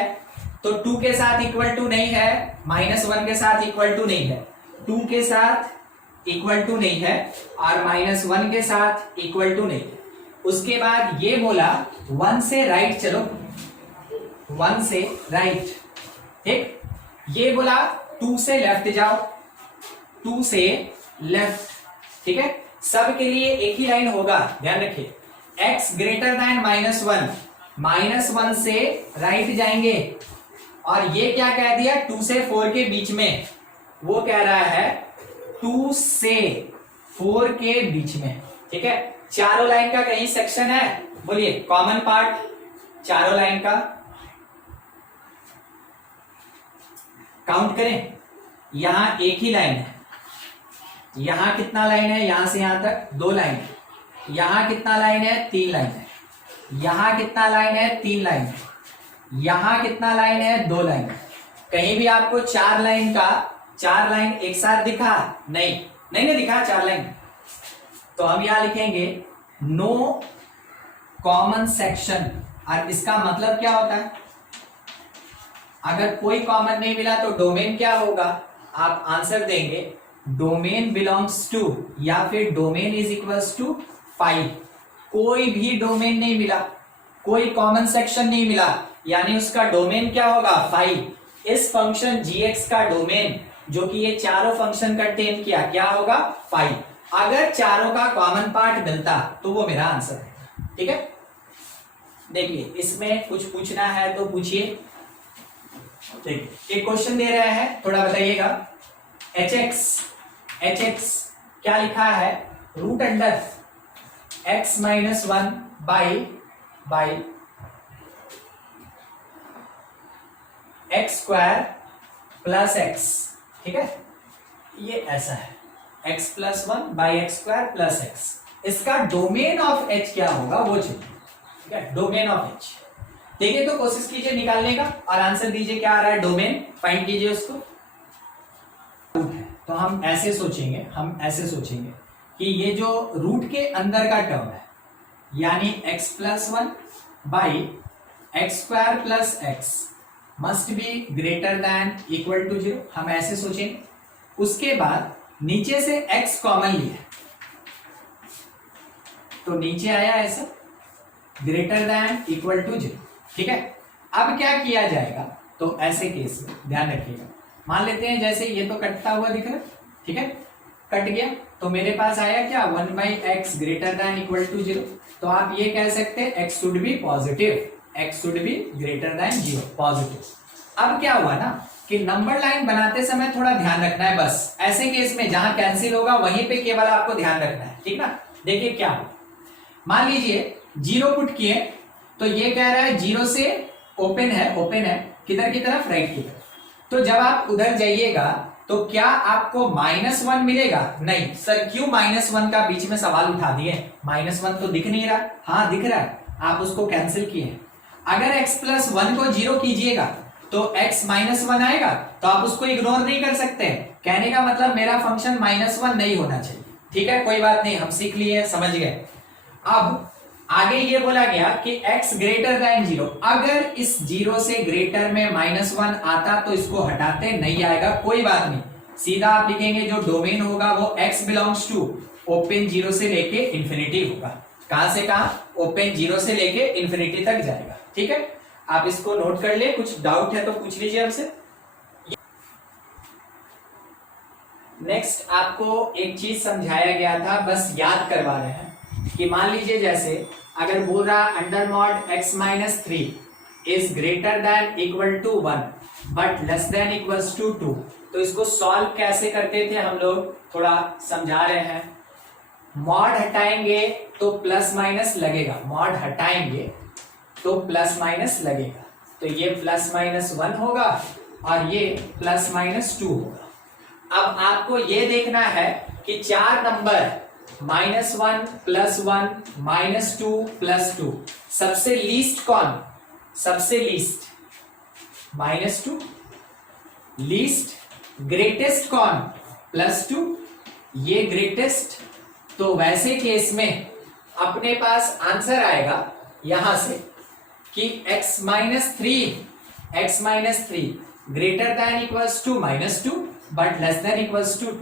तो 2 के साथ इक्वल टू नहीं है, -1 के साथ इक्वल टू नहीं है, 2 के साथ इक्वल टू नहीं है और -1 के साथ इक्वल टू नहीं है। उसके बाद ये बोला 1 से राइट चलो, 1 से राइट, ठीक। ये बोला 2 से लेफ्ट जाओ, 2 से लेफ्ट, ठीक है। सब के लिए एक ही लाइन होगा, ध्यान रखिए। x ग्रेटर देन -1, -1 से राइट जाएंगे, और ये क्या कह दिया 2 से 4 के बीच में, वो कह रहा है 2 से 4 के बीच में, ठीक है। चारों लाइन का कहीं सेक्शन है, बोलिए कॉमन पार्ट चारों लाइन का काउंट करें। यहां एक ही लाइन है, यहां कितना लाइन है, यहां से यहां तक 2 लाइन है, यहां कितना लाइन है 3 लाइन है, यहां कितना लाइन है 3 लाइन है, यहां कितना लाइन है 2 लाइन है। कहीं भी आपको 4 लाइन का 4 लाइन एक साथ दिखा? नहीं, नहीं दिखा 4 लाइन। तो हम यहां लिखेंगे नो कॉमन सेक्शन। और इसका मतलब क्या होता है, अगर कोई कॉमन नहीं मिला तो डोमेन क्या होगा, आप आंसर देंगे डोमेन बिलोंग्स टू, या फिर डोमेन इज इक्वल्स टू 5। कोई भी डोमेन नहीं मिला, कोई कॉमन सेक्शन नहीं मिला, यानी उसका डोमेन क्या होगा 5। इस फंक्शन gx का डोमेन जो कि ये चारों फंक्शन कंटेन किया क्या होगा 5। अगर चारों का कॉमन पार्ट मिलता तो वो मेरा आंसर है, ठीक है। देखिए इसमें कुछ पूछना है तो पूछिए। देखिए एक क्वेश्चन दे रहे हैं, थोड़ा बताइएगा। hx क्या लिखा है, root under x -1 by x square plus x, ठीक है। ये ऐसा है x + 1 by x square plus x. इसका डोमेन ऑफ h क्या होगा वो चाहिए, ठीक है। डोमेन ऑफ h देखिए, तो कोशिश कीजिए निकालने का और आंसर दीजिए क्या आ रहा है, डोमेन फाइंड कीजिए उसको। रूट है तो हम ऐसे सोचेंगे कि ये जो रूट के अंदर का टर्म है, यानी x + 1 by x square plus x must be greater than equal to 0, हम ऐसे सोचेंगे। उसके बाद नीचे से x कॉमन लिया तो नीचे आया ऐसा ग्रेटर देन इक्वल टू 0, ठीक है। अब क्या किया जाएगा, तो ऐसे केस में ध्यान रखिएगा, मान लेते हैं जैसे ये तो कटता हुआ दिख रहा है, ठीक है, कट गया तो मेरे पास आया क्या 1/x greater than equal to 0। तो आप ये कह सकते हैं x should B positive, x should be greater than 0, positive. अब क्या हुआ ना कि नंबर लाइन बनाते समय थोड़ा ध्यान रखना है, बस ऐसे केस में जहां कैंसिल होगा वहीं पे केवल आपको ध्यान रखना है, ठीक ना। देखिए क्या हो, मान लीजिए 0 पुट किए तो ये कह रहा है 0 से ओपन है किधर की तरफ, राइट की तरफ। तो जब आप उधर जाइएगा तो क्या आपको -1 मिलेगा, नहीं सर क्यों -1 का बीच में सवाल उठा दिए, -1 तो दिख नहीं रहा, हाँ दिख रहा है, आप उसको कैंसिल किए। अगर x + 1 को 0 कीजिएगा तो x -1 आएगा, तो आप उसको इग्नोर नहीं कर सकते। कहने का मतलब मेरा फंक्शन -1 नहीं होना चाहिए, ठीक है, कोई बात नहीं, हम सीख लिए, समझ गए। अब आगे ये बोला गया कि x ग्रेटर देन 0, अगर इस 0 से ग्रेटर में -1 आता तो इसको हटाते, नहीं आएगा कोई बात नहीं, सीधा आप लिखेंगे जो डोमेन होगा वो x बिलोंग्स टू ओपन 0 से लेके इंफिनिटी होगा। कहां से कहां, ओपन 0 से लेके इंफिनिटी तक जाएगा, ठीक है। आप इसको नोट कर ले, कुछ डाउट है तो पूछ लीजिए हमसे। नेक्स्ट आपको एक चीज समझाया गया था, बस याद करवा रहे हैं कि मान लीजिए जैसे अगर बोल रहा under mod x - 3 is greater than equal to 1 but less than equals to 2, तो इसको सॉल्व कैसे करते थे हम लोग, थोड़ा समझा रहे हैं। मॉड हटाएंगे तो प्लस माइनस लगेगा, मॉड हटाएंगे तो प्लस माइनस लगेगा, तो ये +-1 होगा और ये +-2 होगा। अब आपको ये देखना है कि 4 नंबर -1 +1 -2 +2 सबसे लीस्ट कौन, सबसे लीस्ट -2, लीस्ट ग्रेटेस्ट कौन +2, ये ग्रेटेस्ट। तो वैसे केस में अपने पास आंसर आएगा यहां से कि x -3 greater than equals to -2 but less than equals to 2।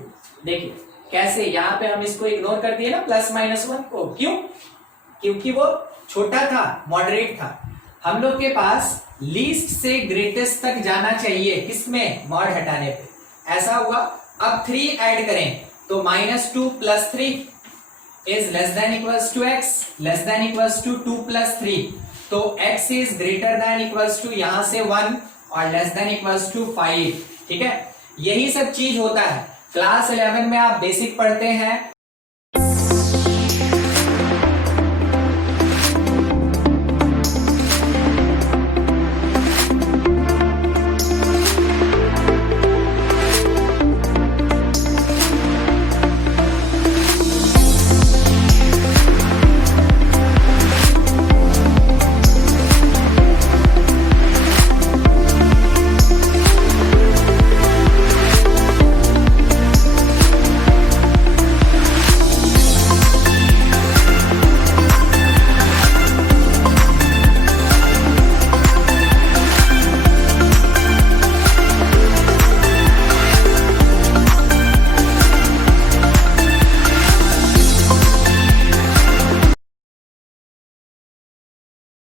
देखिए कैसे, यहां पे हम इसको इग्नोर कर दिए ना +-1 को, क्यों क्योंकि वो छोटा था, मॉडरेट था। हम लोग के पास लीस्ट से ग्रेटेस्ट तक जाना चाहिए, किसमें, मॉड हटाने पे। ऐसा हुआ। अब 3 ऐड करें तो -2 + 3 is less than equals to x, less than equals to 2 + 3, तो x is greater than equals to यहां से 1 और लेस देन इक्वल्स टू 5। ठीक है, यही सब चीज होता है। क्लास 11 में आप बेसिक पढ़ते हैं